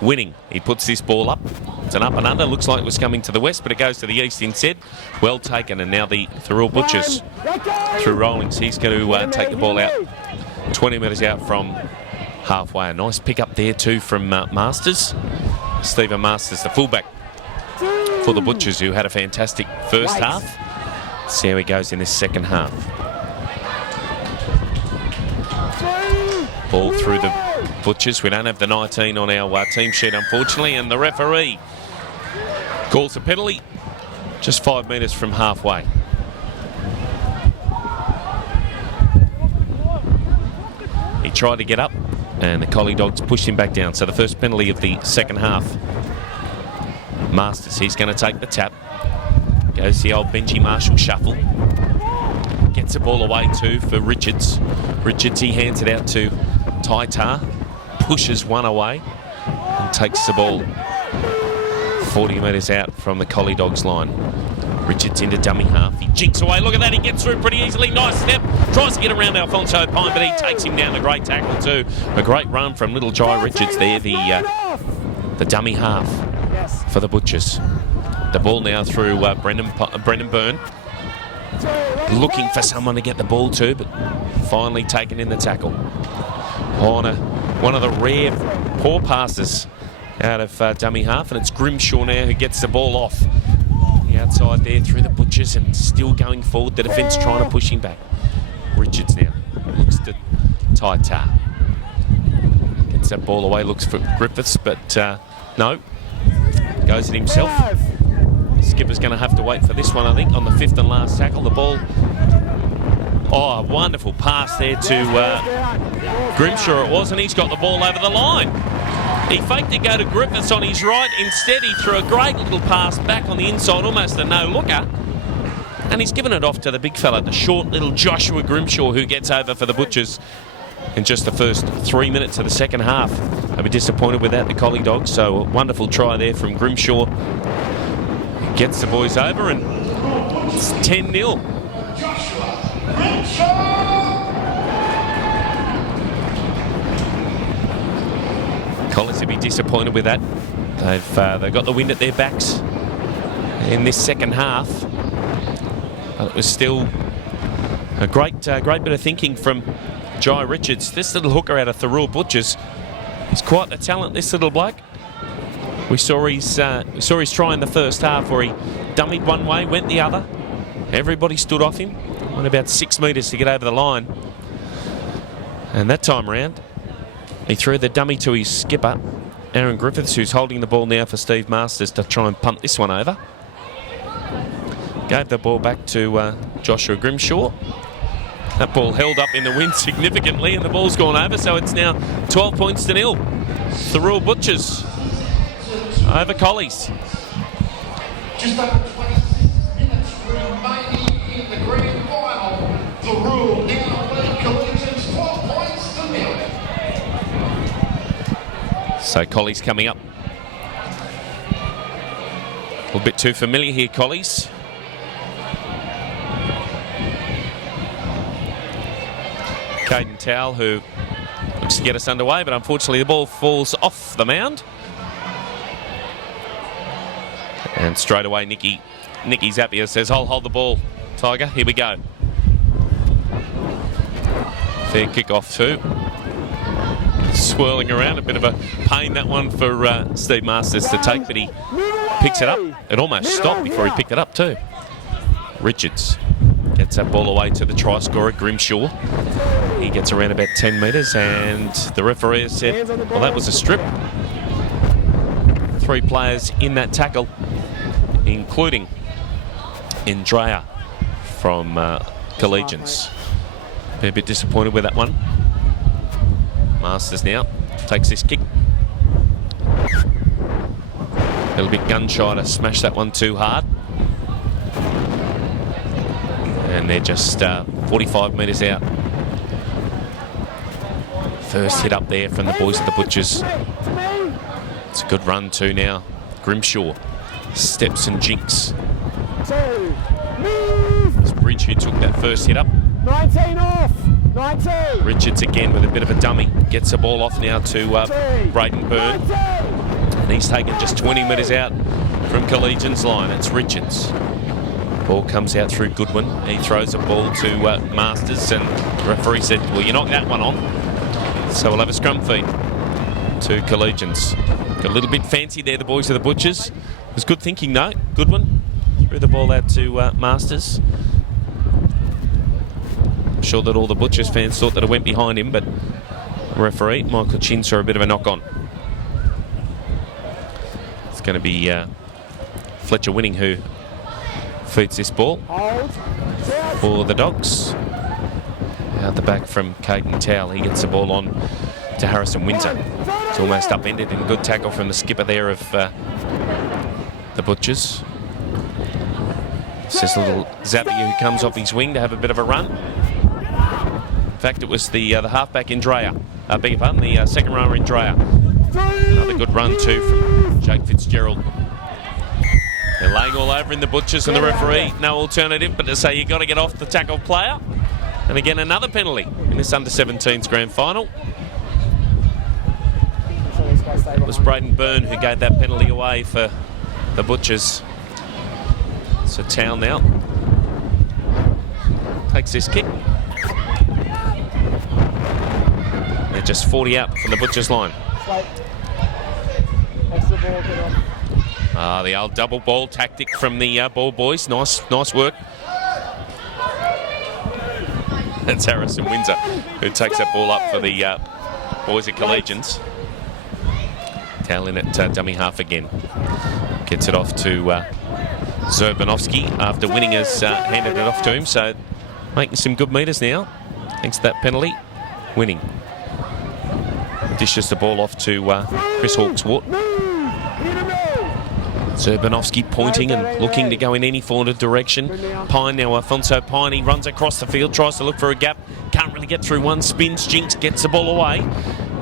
Winning. He puts this ball up. It's an up and under. Looks like it was coming to the west, but it goes to the east instead. Well taken, and now the Thirroul Butchers through Rollings. He's going to take the ball out 20 metres out from halfway. A nice pick up there too from Masters. Stephen Masters, the fullback for the Butchers, who had a fantastic first half. See how he goes in this second half. Ball through the Butchers. We don't have the 19 on our team sheet, unfortunately, and the referee calls a penalty just 5 metres from halfway. He tried to get up, and the Collie Dogs pushed him back down. So the first penalty of the second half. Masters, he's going to take the tap. Goes the old Benji Marshall shuffle. Gets the ball away too for Richards. Richards, he hands it out to Taitar. Pushes one away and takes the ball 40 metres out from the Collie Dogs line. Richards into dummy half. He jinks away. Look at that. He gets through pretty easily. Nice step. Tries to get around Alfonso Pine, but he takes him down. A great tackle too. A great run from little Jai Richards there. The dummy half for the Butchers. The ball now through Brendan Byrne. Looking for someone to get the ball to, but finally taken in the tackle. One of the rare poor passes out of dummy half, and it's Grimshaw now who gets the ball off the outside there through the Butchers, and still going forward. The defence trying to push him back. Richards now looks to Taitar. Gets that ball away, looks for Griffiths, but no. Goes it himself. Skipper's going to have to wait for this one, I think, on the fifth and last tackle. The ball. Oh, a wonderful pass there to Grimshaw it was, and he's got the ball over the line. He faked to go to Griffiths on his right. Instead, he threw a great little pass back on the inside, almost a no-looker. And he's given it off to the big fella, the short little Joshua Grimshaw, who gets over for the Butchers in just the first 3 minutes of the second half. I'll be disappointed with that, the Collie Dogs. So a wonderful try there from Grimshaw. Gets the boys over, and it's 10-0. Collies will be disappointed with that. They've got the wind at their backs in this second half. But it was still a great bit of thinking from Jai Richards. This little hooker out of Thirroul Butchers is quite the talent, this little bloke. We saw his try in the first half where he dummied one way, went the other. Everybody stood off him. Went about 6 metres to get over the line. And that time round, he threw the dummy to his skipper, Aaron Griffiths, who's holding the ball now for Steve Masters to try and punt this one over. Gave the ball back to Joshua Grimshaw. That ball held up in the wind significantly, and the ball's gone over, so it's now 12 points to 0. Thirroul Butchers over Collies. Just over 26 minutes remaining in the grand final. Thirroul now lead Collegians 12 points to 0. So Collies coming up. A little bit too familiar here, Collies. Caden Towell, who looks to get us underway, but unfortunately the ball falls off the mound. And straight away, Nicky Zappia says, I'll hold the ball, Tiger. Here we go. Fair kick off too. Swirling around, a bit of a pain that one for Steve Masters to take, but he picks it up. It almost stopped before he picked it up too. Richards gets that ball away to the try scorer, Grimshaw. He gets around about 10 metres, and the referee has said, well, that was a strip. 3 players in that tackle, including Andrea from Collegians. Be a bit disappointed with that one. Masters now takes this kick. A little bit gun shy to smash that one too hard. And they're just 45 metres out. First hit up there from the boys of the Butchers. It's a good run too now. Grimshaw steps and jinks. It's Bridge who took that first hit up. 19 off. 19. Richards again with a bit of a dummy. Gets the ball off now to Braden Byrne. And he's taken just 20 metres out from Collegians line. It's Richards. Ball comes out through Goodwin. He throws a ball to Masters, and the referee said, well, you knocked that one on. So we'll have a scrum feed to Collegians. Got a little bit fancy there, the boys of the Butchers. It was good thinking, though. Goodwin threw the ball out to Masters. I'm sure that all the Butchers fans thought that it went behind him, but the referee, Michael Chin, saw a bit of a knock-on. It's going to be Fletcher Winning who feeds this ball for the Dogs. Out the back from Caden Towell. He gets the ball on to Harrison Windsor. It's almost upended, and good tackle from the skipper there of the Butchers. It's just a little Zappy who comes off his wing to have a bit of a run. In fact, it was the halfback in Dreyer. Beg your pardon, the second runner in Dreyer. Another good run too from Jake Fitzgerald. They're laying all over in the Butchers, and the referee, no alternative but to say you got to get off the tackle player. And again, another penalty in this under-17s grand final. It was Braden Byrne who gave that penalty away for the Butchers. So Towell now takes this kick. They're just 40 out from the Butchers line. The old double ball tactic from the ball boys. Nice work. That's Harrison Windsor who takes that ball up for the boys at Collegians. Towell in at dummy half again. Gets it off to Zerbanovsky after Winning has handed it off to him. So making some good metres now. Thanks to that penalty. Winning. Dishes the ball off to Chris Hawkesworth. Zerbanovsky pointing and looking to go in any form of direction. Pine now, Alfonso Pine, he runs across the field, tries to look for a gap. Can't really get through one, spins, jinks, gets the ball away.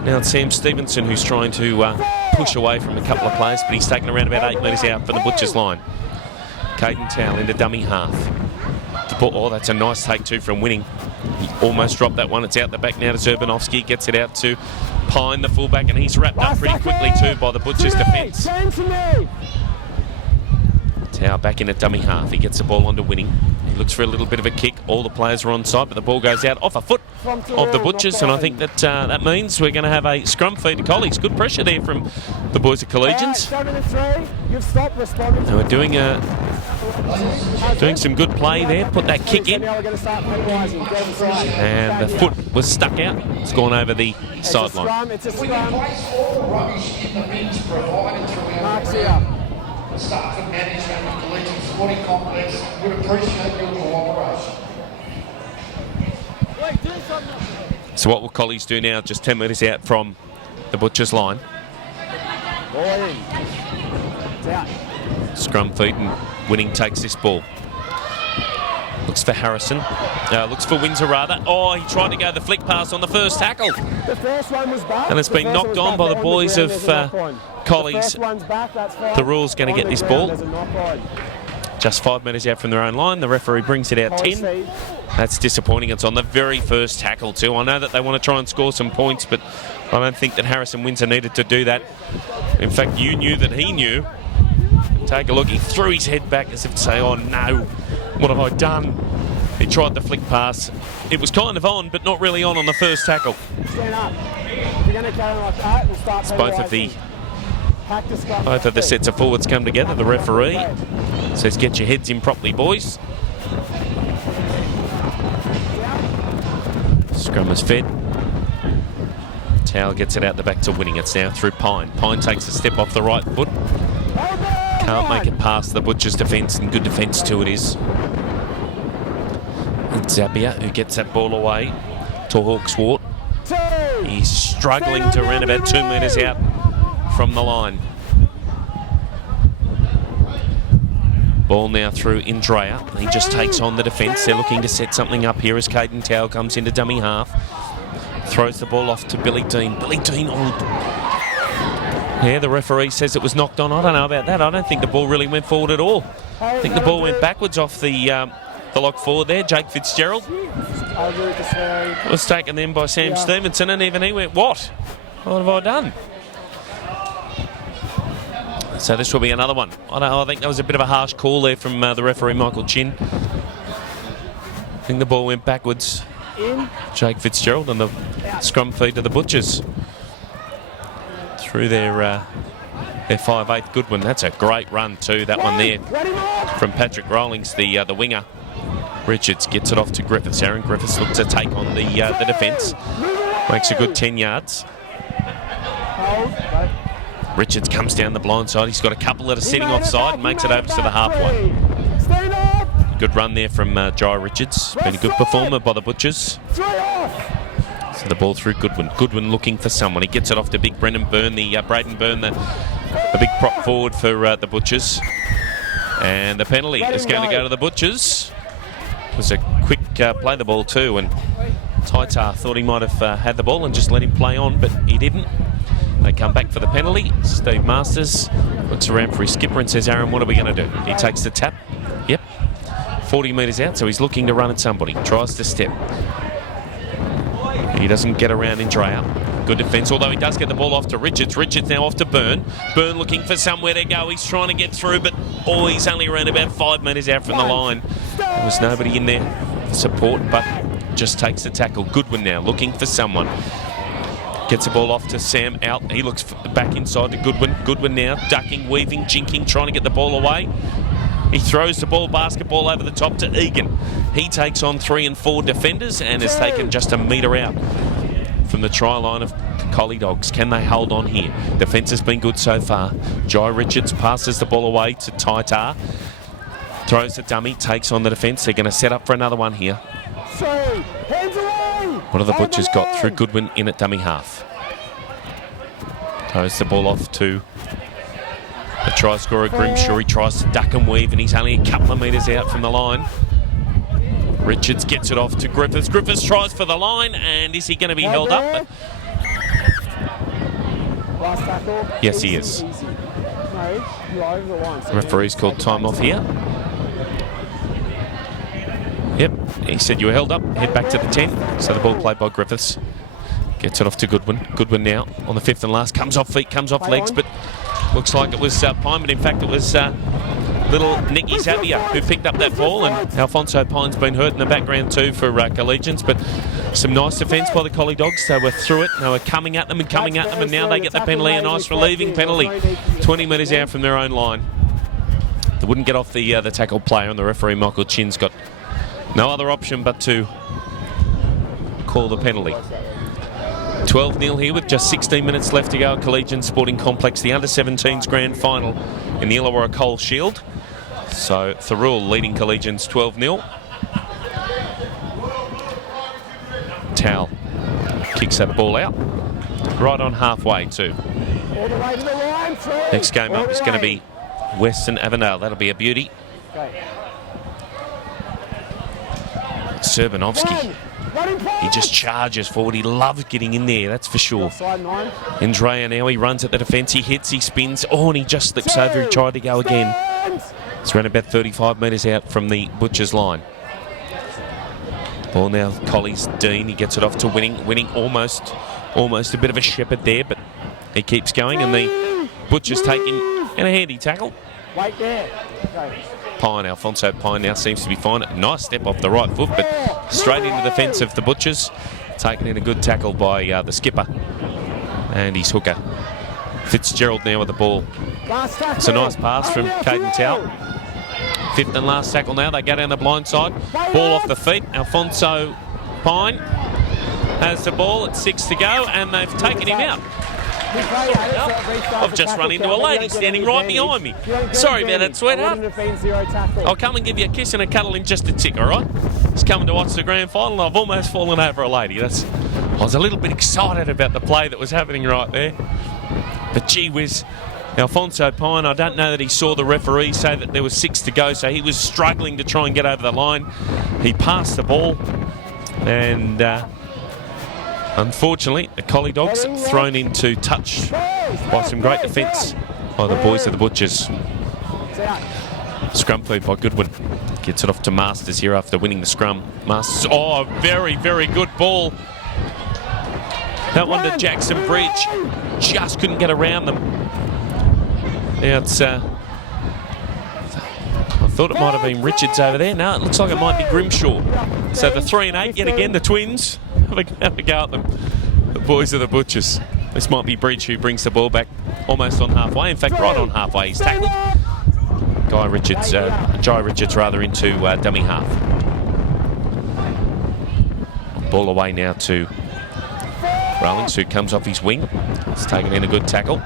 Now it's Sam Stevenson who's trying to push away from a couple of players, but he's taken around about 8 metres out for the Butchers line. Caden Towell into dummy half. Oh, that's a nice take too from Winning. He almost dropped that one. It's out the back now to Zerbanovsky. Gets it out to Pine, the fullback, and he's wrapped up pretty quickly too by the Butchers' defence. Towell back in at dummy half. He gets the ball onto Winning. He looks for a little bit of a kick. All the players are on side, but the ball goes out off a foot of the Butchers, and I think that that means we're going to have a scrum feed to Collies. Good pressure there from the boys of Collegians. They were doing some good play there. Put that kick in, and the foot was stuck out. It's gone over the sideline. Staff and management of Collegians Sporting Complex would appreciate your cooperation. So what will Collies do now? Just 10 metres out from the Butchers line. Scrum feed, and Winning takes this ball. Looks for Harrison. Looks for Windsor rather. Oh, he tried to go the flick pass on the first tackle. And it's been knocked on by the boys of Collies. Thirroul's going to get this ball. Just 5 metres out from their own line. The referee brings it out 10. That's disappointing. It's on the very first tackle too. I know that they want to try and score some points, but I don't think that Harrison Windsor needed to do that. In fact, you knew that he knew. Take a look. He threw his head back as if to say, oh no, what have I done? He tried the flick pass. It was kind of on, but not really on the first tackle. Stand up. If you're going to carry like that, we'll start both of the sets of forwards come together. The referee says, get your heads in properly, boys. Scrum is fed. Towell gets it out the back to Winning. It's now through Pine. Pine takes a step off the right foot. Can't make it past the Butchers' defence, and good defence too it is. It's Zappia who gets that ball away to Hawkesworth. He's struggling to around about 2 metres out from the line. Ball now through Indrea. He just takes on the defence. They're looking to set something up here as Caden Thirroul comes into dummy half. Throws the ball off to Billy Dean. Billy Dean, yeah, the referee says it was knocked on. I don't know about that. I don't think the ball really went forward at all. I think the ball went backwards off the lock forward there. Jake Fitzgerald was taken then by Sam Stevenson, and even he went, what? What have I done? So this will be another one. I think that was a bit of a harsh call there from the referee, Michael Chin. I think the ball went backwards. Jake Fitzgerald and the scrum feed to the Butchers. Through their 5'8" Goodwin. That's a great run too, that one there from Patrick Rawlings, the winger. Richards gets it off to Griffiths. Aaron Griffiths looks to take on the defence. Makes a good 10 yards. Richards comes down the blind side. He's got a couple that are sitting offside and makes it over to the halfway. Good run there from Jai Richards. Been a good performer by the Butchers. So the ball through Goodwin. Goodwin looking for someone. He gets it off to big Brendan Byrne, Braden Byrne, the big prop forward for the Butchers. And the penalty is going to go to the Butchers. It was a quick play the ball too, and Taitar thought he might have had the ball and just let him play on, but he didn't. They come back for the penalty. Steve Masters looks around for his skipper and says, Aaron, what are we going to do? He takes the tap. Yep. 40 metres out, so he's looking to run at somebody. Tries to step. He doesn't get around Indrea. Good defence, although he does get the ball off to Richards. Richards now off to Byrne. Byrne looking for somewhere to go. He's trying to get through, but he's only around about 5 metres out from the line. There was nobody in there for support, but just takes the tackle. Goodwin now looking for someone. Gets the ball off to Sam out. He looks back inside to Goodwin. Goodwin now ducking, weaving, jinking, trying to get the ball away. He throws the ball, basketball over the top to Egan. He takes on 3 and 4 defenders and has taken just a metre out from the try line of the Collie Dogs. Can they hold on here? Defence has been good so far. Jai Richards passes the ball away to Taitar. Throws the dummy, takes on the defence. They're going to set up for another one here. What have the Butchers got through Goodwin in at dummy half? Throws the ball off to the try scorer, Grimshaw. He tries to duck and weave, and he's only a couple of metres out from the line. Richards gets it off to Griffiths. Griffiths tries for the line, and is he going to be held up? Yes, he is. The referee's called time off here. Yep, he said you were held up. Head back to the 10. So the ball played by Griffiths. Gets it off to Goodwin. Goodwin now on the 5th and last. Comes off feet, comes off legs, but looks like it was Pine, but in fact it was little Nicky Xavier who picked up that ball, and Alfonso Pine's been hurt in the background too for Collegians, but some nice defence by the Collie Dogs. They were through it, they were coming at them, and now they get the penalty, a nice relieving penalty, 20 metres out from their own line. They wouldn't get off the tackle player, and the referee Michael Chin's got no other option but to call the penalty. 12-0 here with just 16 minutes left to go at Collegians Sporting Complex, the under-17s grand final in the Illawarra Coal Shield. So Thirroul leading Collegians 12-0. Towel kicks that ball out right on halfway too. Next game up is going to be Western Avondale. That'll be a beauty. Serbanovsky, he just charges forward. He loves getting in there, that's for sure. Andrea now, he runs at the defence, he hits, he spins, and he just slips over. He tried to go again. It's around about 35 metres out from the Butchers line. Ball now, Collie's Dean, he gets it off to Winning almost a bit of a shepherd there, but he keeps going, and the Butchers taking and a handy tackle. Wait there. Okay. Pine, Alfonso Pine now seems to be fine. Nice step off the right foot, but straight into the fence of the Butchers. Taken in a good tackle by the skipper and his hooker. Fitzgerald now with the ball. It's a nice pass from Caden Thirroul. 5th and last tackle now. They go down the blind side. Ball off the feet. Alfonso Pine has the ball at 6 to go, and they've taken him out. I've just run into a lady standing right behind me. Sorry about that, sweetheart. I'll come and give you a kiss and a cuddle in just a tick, all right? Just coming to watch the grand final, and I've almost fallen over a lady. I was a little bit excited about the play that was happening right there. But gee whiz, Alfonso Pine, I don't know that he saw the referee say that there was 6 to go, so he was struggling to try and get over the line. He passed the ball, and unfortunately, the Collie Dogs thrown into touch by some great defence by the boys of the Butchers. Scrum feed by Goodwin. Gets it off to Masters here after winning the scrum. Masters, oh, very, very good ball. That one to Jackson Bridge. Just couldn't get around them. Now it's, I thought it might have been Richards over there. No, it looks like it might be Grimshaw. So the 3 and 8 yet again, the Twins have a go at them. The boys of the Butchers. This might be Bridge who brings the ball back almost on halfway. In fact, right on halfway. He's tackled. Jai Richards into dummy half. Ball away now to Rawlings, who comes off his wing. He's taken in a good tackle.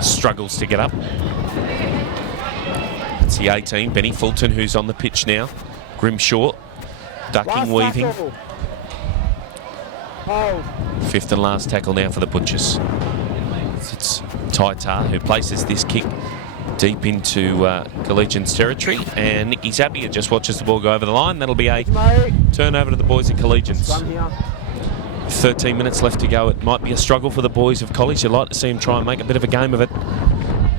Struggles to get up. It's the 18, Benny Fulton, who's on the pitch now. Grimshaw, ducking, weaving. Fifth and last tackle now for the Butchers. It's Taitar who places this kick deep into Collegians territory, and Nicky Zappia just watches the ball go over the line. That'll be a turnover to the boys at Collegians. 13 minutes left to go. It might be a struggle for the boys of Collies. You'd like to see them try and make a bit of a game of it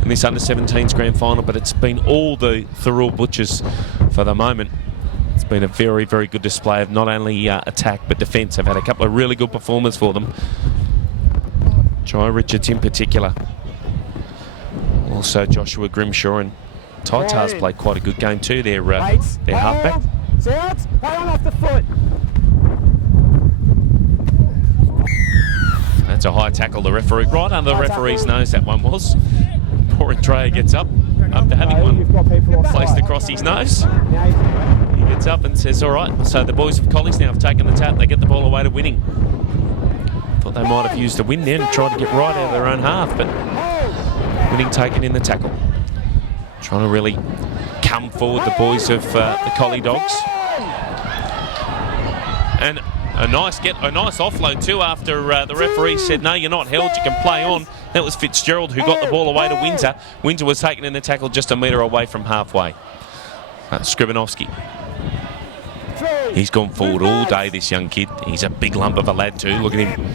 in this under-17s grand final, but it's been all the Thirroul Butchers for the moment. It's been a very, very good display of not only attack but defence. They've had a couple of really good performers for them. Jai Richards in particular. Also Joshua Grimshaw, and Taitar's played quite a good game too. Their halfback. Off the foot. That's a high tackle. The referee, right under the referee's nose, that one was. Poor Andrea gets up after having one placed across his nose. He gets up and says, all right. So the boys of Collies now have taken the tap. They get the ball away to Winning. Thought they might have used the win there and tried to get right out of their own half, but Winning taken in the tackle. Trying to really come forward, the boys of the Collie Dogs. And a nice offload too after the referee said, no, you're not held, you can play on. That was Fitzgerald who got the ball away to Windsor. Windsor was taken in the tackle just a metre away from halfway. Skribanovsky. He's gone forward all day, this young kid. He's a big lump of a lad too, look at him.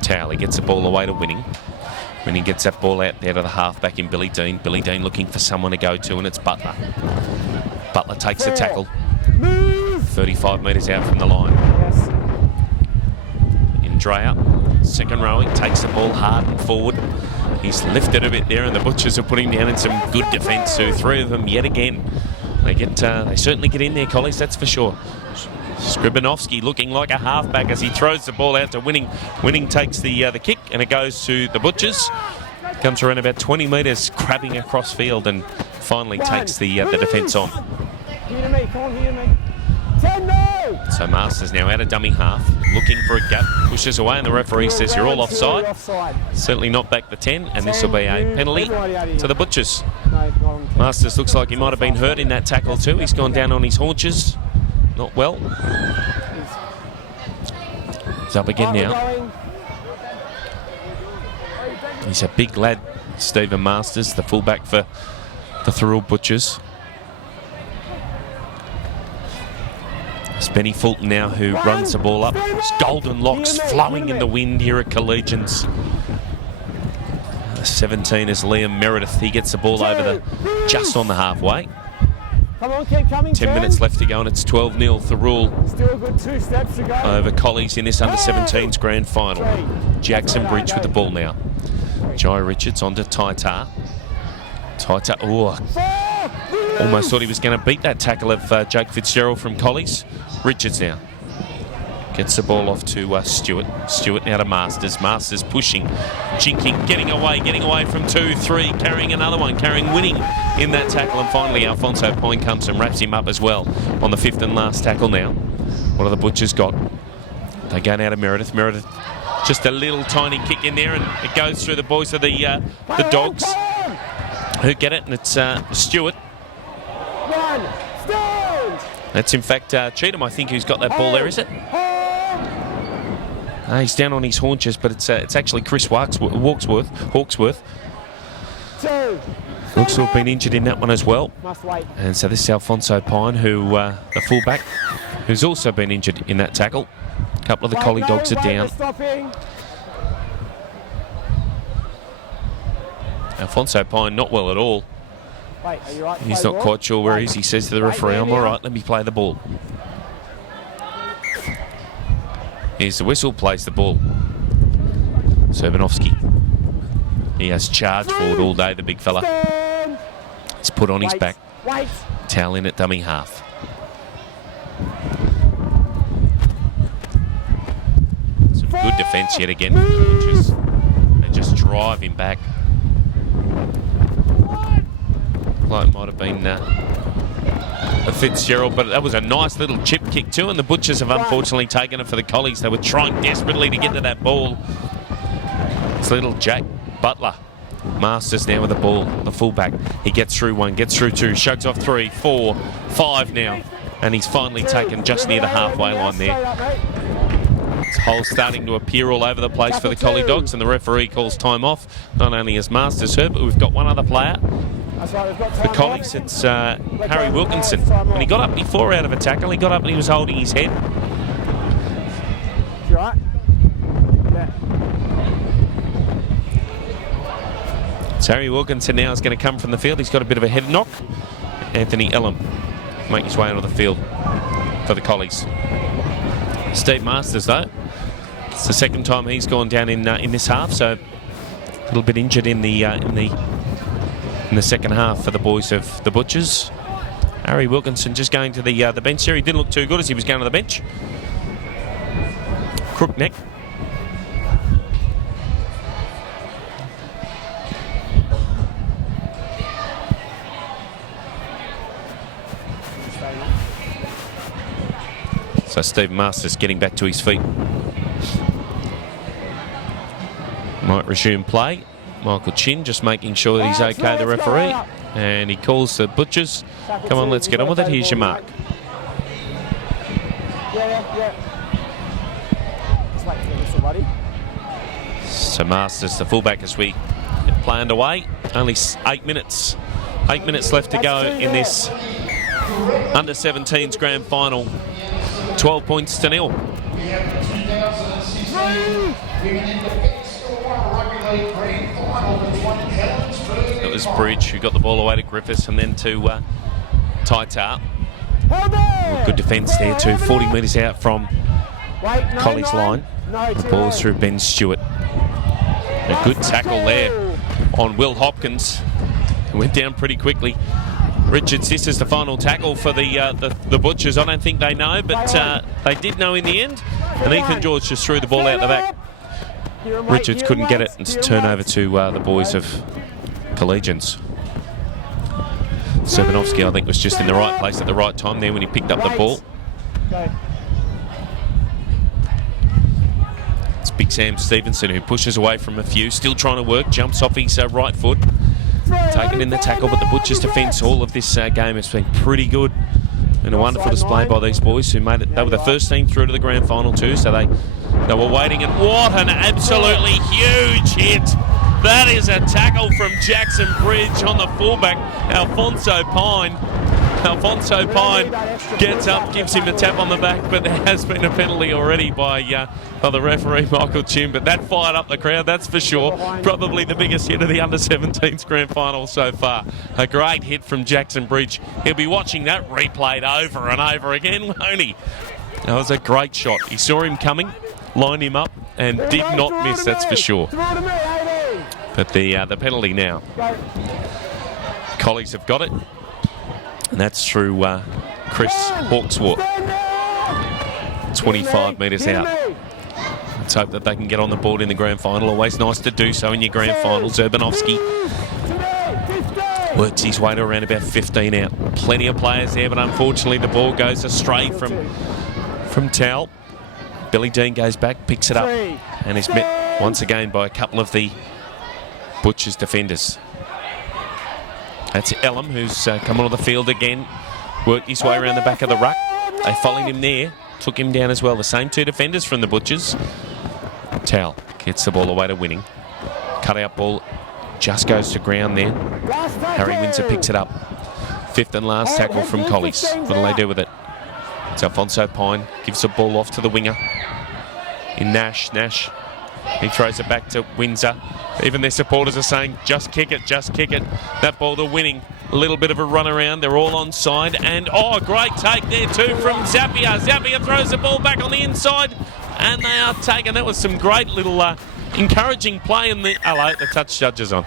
Towley gets the ball away to Winning. Winning gets that ball out there to the halfback in Billy Dean. Billy Dean looking for someone to go to, and it's Butler. Butler takes the tackle. 35 metres out from the line. Indrea, second rowing, takes the ball hard and forward. He's lifted a bit there, and the Butchers are putting down in some good defence too. 3 of them yet again. They certainly get in there, Collies, that's for sure. Skribanovsky looking like a halfback as he throws the ball out to Winning. Winning takes the kick, and it goes to the Butchers. Comes around about 20 metres, crabbing across field, and finally takes the defence on. Here to me, come on, here to me. 10 no! So Masters now out of dummy half, looking for a gap, pushes away, and the referee says you're all offside. Certainly not back the 10, and this will be a penalty to the Butchers. Masters looks like he might have been hurt in that tackle too. He's gone down on his haunches. Not well. He's up again now. He's a big lad, Stephen Masters, the fullback for the Thirroul Butchers. It's Benny Fulton now who runs the ball up. It's golden locks flowing in the wind here at Collegians. The 17 is Liam Meredith. He gets the ball over just on the halfway. Come on, keep coming. 10 minutes left to go, and it's 12-0 Thirroul Still a good 2 steps to go. over Collies in this under-17s grand final. Jackson Bridge with the ball now. Jai Richards onto Taitar. Taitar, almost thought he was going to beat that tackle of Jake Fitzgerald from Collies. Richards now gets the ball off to Stewart. Stewart now to Masters. Masters pushing, jinking, getting away from 2, 3, carrying another one, carrying Winning in that tackle, and finally Alfonso Pine comes and wraps him up as well on the 5th and last tackle now. What have the Butchers got? They go now to Meredith. Meredith, just a little tiny kick in there, and it goes through the boys of the Dogs who get it, and it's Stewart. That's in fact Cheatham, I think, who's got that ball there, is it? He's down on his haunches, but it's actually Chris Hawksworth. Looks to have been injured in that one as well. And so this is Alfonso Pine, who the fullback, who's also been injured in that tackle. A couple of the collie dogs are down. Alfonso Pine not well at all. He's not quite sure where he is. He says to the referee, I'm all right, let me play the ball. Here's the whistle, plays the ball. Serbanovsky. He has charged forward all day, the big fella. He's put on his back. Towel in at dummy half. Some good defence yet again. They just drive him back. Like it might have been a Fitzgerald, but that was a nice little chip kick too, and the Butchers have unfortunately taken it for the Collies. They were trying desperately to get to that ball. It's little Jack Butler. Masters now with the ball, the fullback. He gets through one, gets through two, shugs off 3, 4, 5 now, and he's finally taken just near the halfway line there. Holes starting to appear all over the place for the Collie Dogs, and the referee calls time off. Not only has Masters hurt, but we've got one other player. The Collies, it's Harry Wilkinson. When he got up before out of a tackle, he got up and he was holding his head. You right? Yeah. So Harry Wilkinson now is going to come from the field. He's got a bit of a head knock. Anthony Ellum make his way onto the field for the Collies. Steve Masters, though, it's the second time he's gone down in this half, so a little bit injured in the second half for the boys of the Butchers. Harry Wilkinson just going to the bench there. He didn't look too good as he was going to the bench. Crook neck. So Steve Masters getting back to his feet. Might resume play. Michael Chin just making sure that he's okay, the referee. And he calls the Butchers. Come on, let's get on with it. Here's your mark. So Masters, the fullback, as we get play underway. Only 8 minutes. 8 minutes left to go in this under 17's grand final. 12 points to 0. It was Bridge who got the ball away to Griffiths and then to Taitar. Good defence there too. 40 metres out from Collie's line. The ball's through Ben Stewart. A good tackle there on Will Hopkins. It went down pretty quickly. Richard Sisters, the final tackle for the Butchers. I don't think they know, but they did know in the end. And Ethan George just threw the ball out the back. Richards couldn't get it, and to turn over to the boys of Collegians. Serbanovsky, I think, was just in the right place at the right time there when he picked up the ball. It's Big Sam Stevenson who pushes away from a few, still trying to work, jumps off his right foot. Taken in the tackle, but the Butchers' defence all of this game has been pretty good. And a wonderful display by these boys who made it. They were the first team through to the grand final too, so they were waiting. And what an absolutely huge hit! That is a tackle from Jackson Bridge on the fullback, Alfonso Pine. Alfonso Pine gets up, gives him a tap on the back, but there has been a penalty already by the referee, Michael Chin. But that fired up the crowd, that's for sure. Probably the biggest hit of the under-17s grand final so far. A great hit from Jackson Bridge. He'll be watching that replayed over and over again, won't he? That was a great shot. He saw him coming, lined him up, and did not miss, that's for sure. But the penalty now. Collies have got it. And that's through Chris Hawksworth. 25 metres out. Let's hope that they can get on the board in the grand final. Always nice to do so in your grand finals. Urbanovsky works his way to around about 15 out. Plenty of players there, but unfortunately the ball goes astray from Thirroul. Billy Dean goes back, picks it up, and is met once again by a couple of the Butchers defenders. That's Ellum, who's come onto the field again. Worked his way around the back of the ruck. They followed him there. Took him down as well. The same two defenders from the Butchers. Thirroul gets the ball away to Winning. Cut out ball just goes to ground there. Harry Windsor picks it up. 5th and last tackle from Collies. What'll they do with it? It's Alfonso Pine. Gives the ball off to the winger. In Nash. Nash. He throws it back to Windsor. Even their supporters are saying, just kick it, just kick it. That ball to Winning. A little bit of a run around. They're all onside. And, oh, great take there too from Zappia. Zappia throws the ball back on the inside. And they are taken. That was some great little encouraging play in the... Hello, the touch judge is on.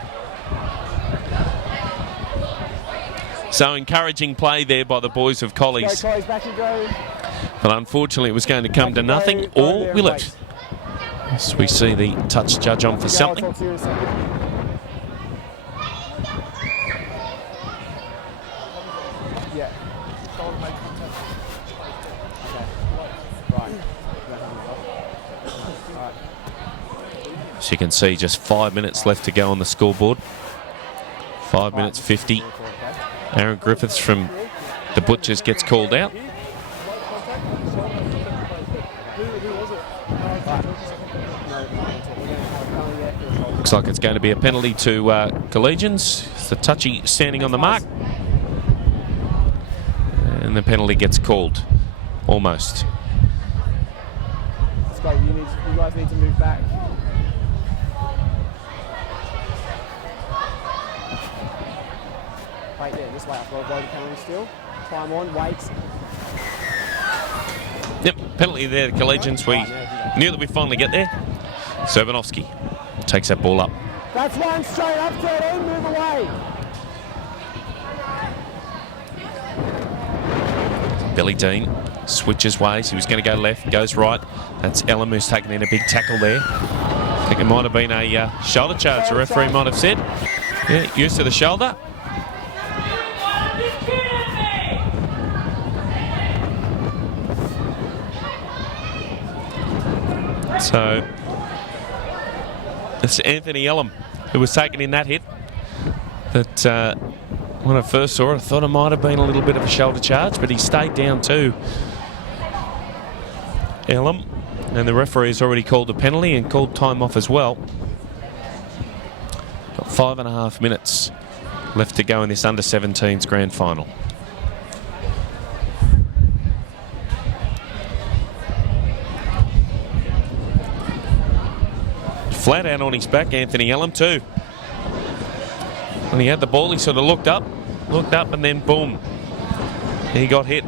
So encouraging play there by the boys of Collies. But unfortunately it was going to come to nothing, or will it? As we see the touch judge on for something. As you can see, just 5 minutes left to go on the scoreboard. 5 minutes 50. Aaron Griffiths from the Butchers gets called out. Looks like it's going to be a penalty to Collegians. It's the touchy standing on the mark. And the penalty gets called. Almost. You guys need to move back. Wait, yeah, just wait. I've got to blow the penalty still. Time on, wait. Yep, penalty there to Collegians. We knew that we'd finally get there. Servanovsky takes that ball up. That's one straight up, 13, move away. Billy Dean switches ways. He was going to go left, goes right. That's Elam who's taken in a big tackle there. I think it might have been a shoulder charge, the referee might have said. Yeah, used to the shoulder. So it's Anthony Elam who was taken in that hit. That when I first saw it, I thought it might have been a little bit of a shoulder charge, but he stayed down too. Elam, and the referee has already called a penalty and called time off as well. Got 5.5 minutes left to go in this under-17s grand final. Flat out on his back, Anthony Elam too. When he had the ball, he sort of looked up and then boom, he got hit.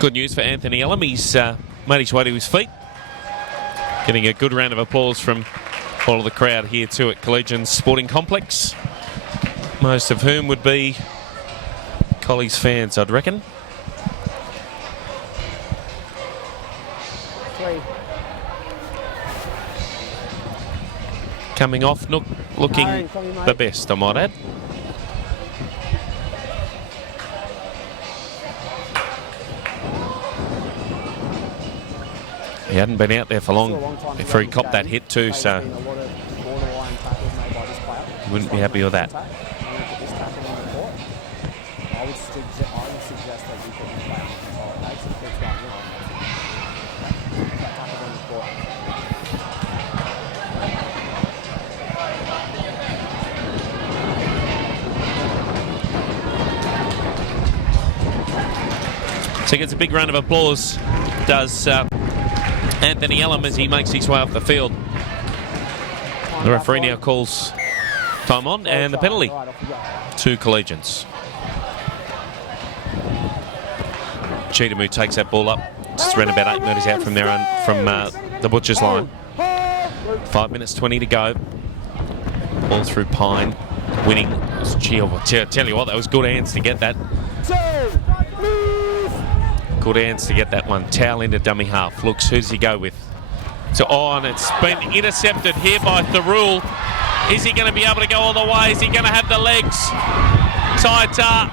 Good news for Anthony Elam. He's made his way to his feet. Getting a good round of applause from all of the crowd here too at Collegians Sporting Complex. Most of whom would be Collies fans, I'd reckon. Coming off, looking the best, I might add. He hadn't been out there for long Still a long time to before go he in copped this that game. hit too, There's so been a lot of borderline tackles made by this player. he wouldn't be happy with that. I'm going to put this tackle on the court. I would suggest that you put the player on consolidate. So if it's going in, that tackle's on the court. So he gets a big round of applause, does Anthony Ellum, as he makes his way off the field. The referee now calls time on, and the penalty to Collegians. Cheatham, who takes that ball up, just around about 8 metres out from there, from the butcher's line. 5 minutes 20 to go. Ball through Pine, winning. Gee, I'll tell you what, that was good hands to get that. Good hands to get that one. Towel into dummy half. Looks, who does he go with? So on, it's been intercepted here by Thirroul. Is he going to be able to go all the way? Is he going to have the legs? Taita.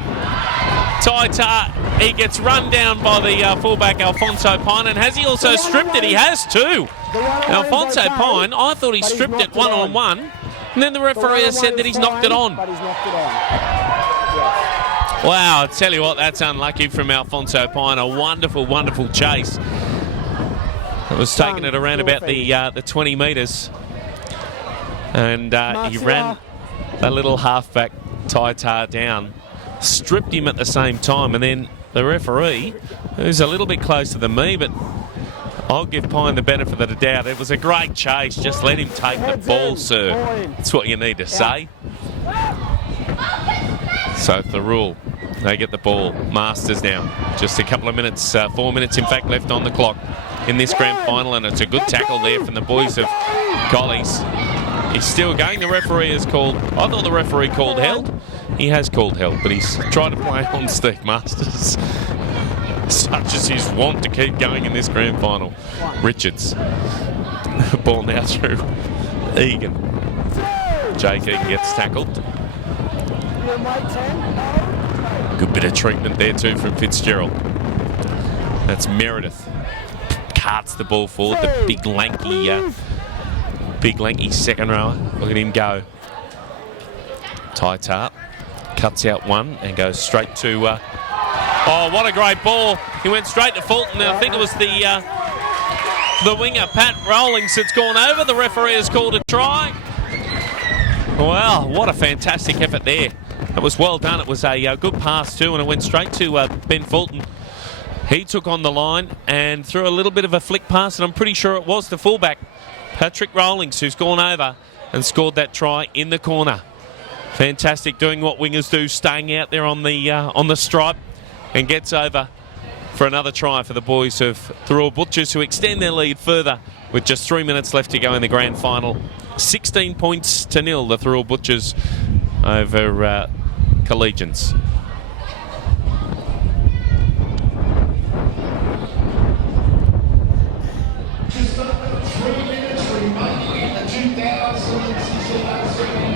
He gets run down by the fullback Alfonso Pine, and has he also stripped it? He has too. Alfonso Pine, I thought he stripped it one-on-one, and then the referee has said that he's knocked it on. But he's knocked it on. Yes. Wow, I tell you what, that's unlucky from Alfonso Pine. A wonderful, wonderful chase. It was taking it around about the 20 metres. And he ran a little halfback Taita down, stripped him at the same time, and then the referee, who's a little bit closer than me, but I'll give Pine the benefit of the doubt. It was a great chase. Just let him take the ball, sir. That's what you need to say. So Thirroul, they get the ball. Masters now. Just a couple of minutes, 4 minutes in fact, left on the clock in this grand final, and it's a good tackle there from the boys of Collies. He's still going. The referee has called, I thought the referee called held. He has called held, but he's tried to play on Steve Masters. Such as his want to keep going in this grand final. Richards. Ball now through Egan. Jake Egan gets tackled. Good bit of treatment there too from Fitzgerald. That's Meredith. Carts the ball forward. The big lanky second rower. Look at him go. Taita cuts out one and goes straight to... oh, what a great ball. He went straight to Fulton. I think it was the winger, Pat Rawlings, that's gone over. The referee has called a try. Well, what a fantastic effort there. It was well done. It was a good pass too, and it went straight to Ben Fulton. He took on the line and threw a little bit of a flick pass, and I'm pretty sure it was the fullback, Patrick Rawlings, who's gone over and scored that try in the corner. Fantastic, doing what wingers do, staying out there on the stripe, and gets over for another try for the boys of Thirroul Butchers, who extend their lead further with just 3 minutes left to go in the grand final. 16 points to nil, the Thirroul Butchers over Collegians. Just under 3 minutes remaining in the 2016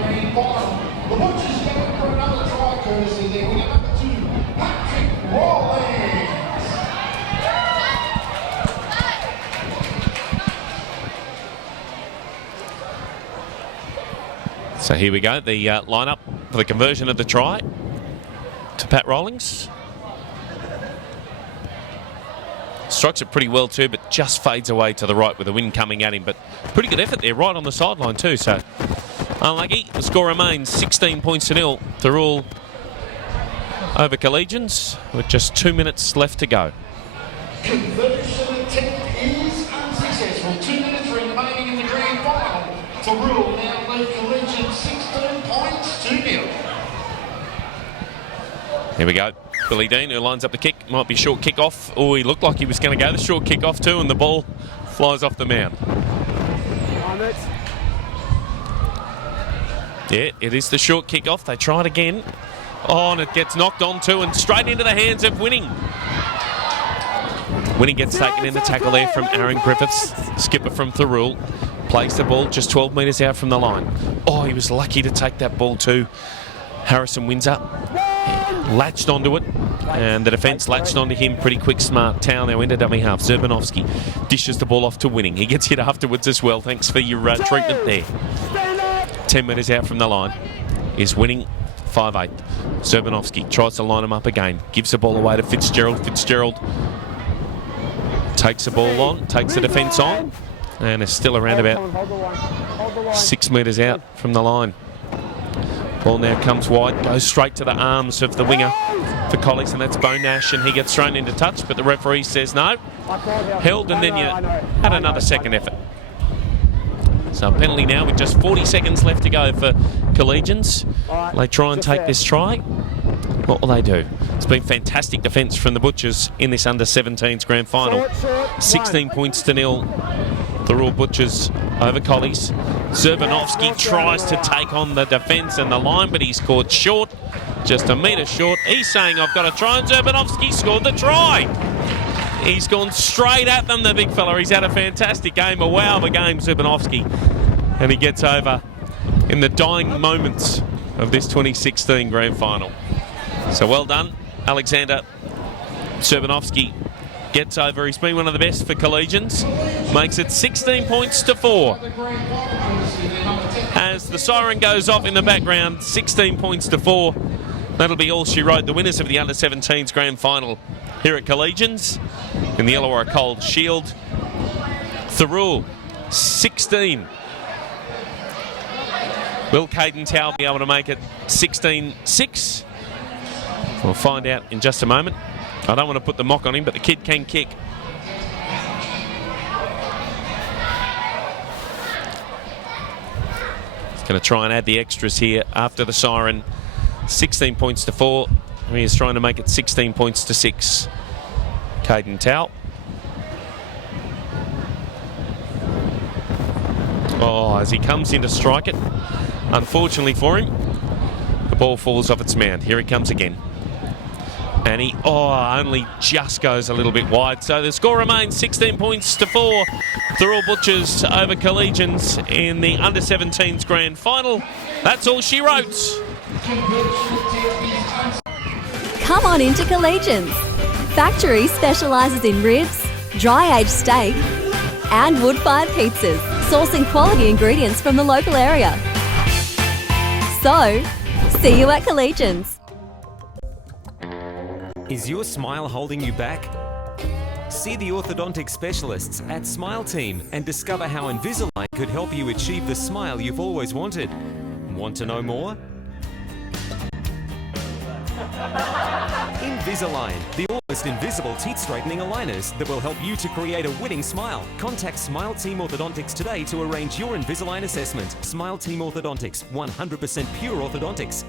grand final. The Butchers going for another try courtesy there. We have number 2, Patrick Rawlings. So here we go, the lineup for the conversion of the try to Pat Rawlings. Strikes it pretty well too, but just fades away to the right with the wind coming at him. But pretty good effort there, right on the sideline too. So unlucky. The score remains 16 points to nil. Thirroul over Collegians with just 2 minutes left to go. Conversion attempt is unsuccessful. 2 minutes remaining in the grand final. Thirroul now lead Collegians 16 points to nil. Here we go. Billy Dean, who lines up the kick, might be short kick off. Oh, he looked like he was going to go the short kick off too, and the ball flies off the mound. Yeah, it is the short kick off. They try it again. Oh, and it gets knocked on too, and straight into the hands of Winning. Winning gets taken in the tackle there from Aaron Griffiths, skipper from Thirroul. Plays the ball just 12 metres out from the line. Oh, he was lucky to take that ball too. Harrison Windsor. latched onto it, and the defence latched onto him. Pretty quick, smart. Towel now into dummy half. Zerbanovsky dishes the ball off to Winning. He gets hit afterwards as well. Thanks for your treatment there. 10 metres out from the line is Winning. 5'8". Zerbanovsky tries to line him up again. Gives the ball away to Fitzgerald. Fitzgerald takes the ball on, takes the defence on, and is still around about 6 metres out from the line. Ball now comes wide, goes straight to the arms of the winger for Collegians, and that's Bo Nash, and he gets thrown into touch, but the referee says no. Held, and then you had another second effort. So a penalty now with just 40 seconds left to go for Collegians. They try and take this try. What will they do? It's been fantastic defence from the Butchers in this under-17s grand final. 16 points to 0. Thirroul Butchers over Collies. Zerbanovsky tries to take on the defence and the line, but he's caught short, just a metre short. He's saying, I've got to try, and Zerbanovsky scored the try. He's gone straight at them, the big fella. He's had a fantastic game, a wow of a game, Zerbanovsky. And he gets over in the dying moments of this 2016 grand final. So well done, Alexander Zerbanovsky. Gets over. He's been one of the best for Collegians. Makes it 16 points to 4. As the siren goes off in the background, 16 points to 4. That'll be all she wrote. The winners of the under-17s grand final here at Collegians in the Illawarra Cold Shield. Thirroul, 16. Will Caden Towell be able to make it 16-6? We'll find out in just a moment. I don't want to put the mock on him, but the kid can kick. He's going to try and add the extras here after the siren. 16 points to 4. He is trying to make it 16 points to 6. Caden Towell. Oh, as he comes in to strike it, unfortunately for him, the ball falls off its mount. Here it comes again. And he, only just goes a little bit wide. So the score remains 16 points to 4. Thirroul Butchers over Collegians in the under-17s grand final. That's all she wrote. Come on into Collegians. Factory specialises in ribs, dry-aged steak and wood-fired pizzas, sourcing quality ingredients from the local area. So, see you at Collegians. Is your smile holding you back? See the orthodontic specialists at Smile Team and discover how Invisalign could help you achieve the smile you've always wanted. Want to know more? Invisalign, the almost invisible teeth straightening aligners that will help you to create a winning smile. Contact Smile Team Orthodontics today to arrange your Invisalign assessment. Smile Team Orthodontics, 100% pure orthodontics.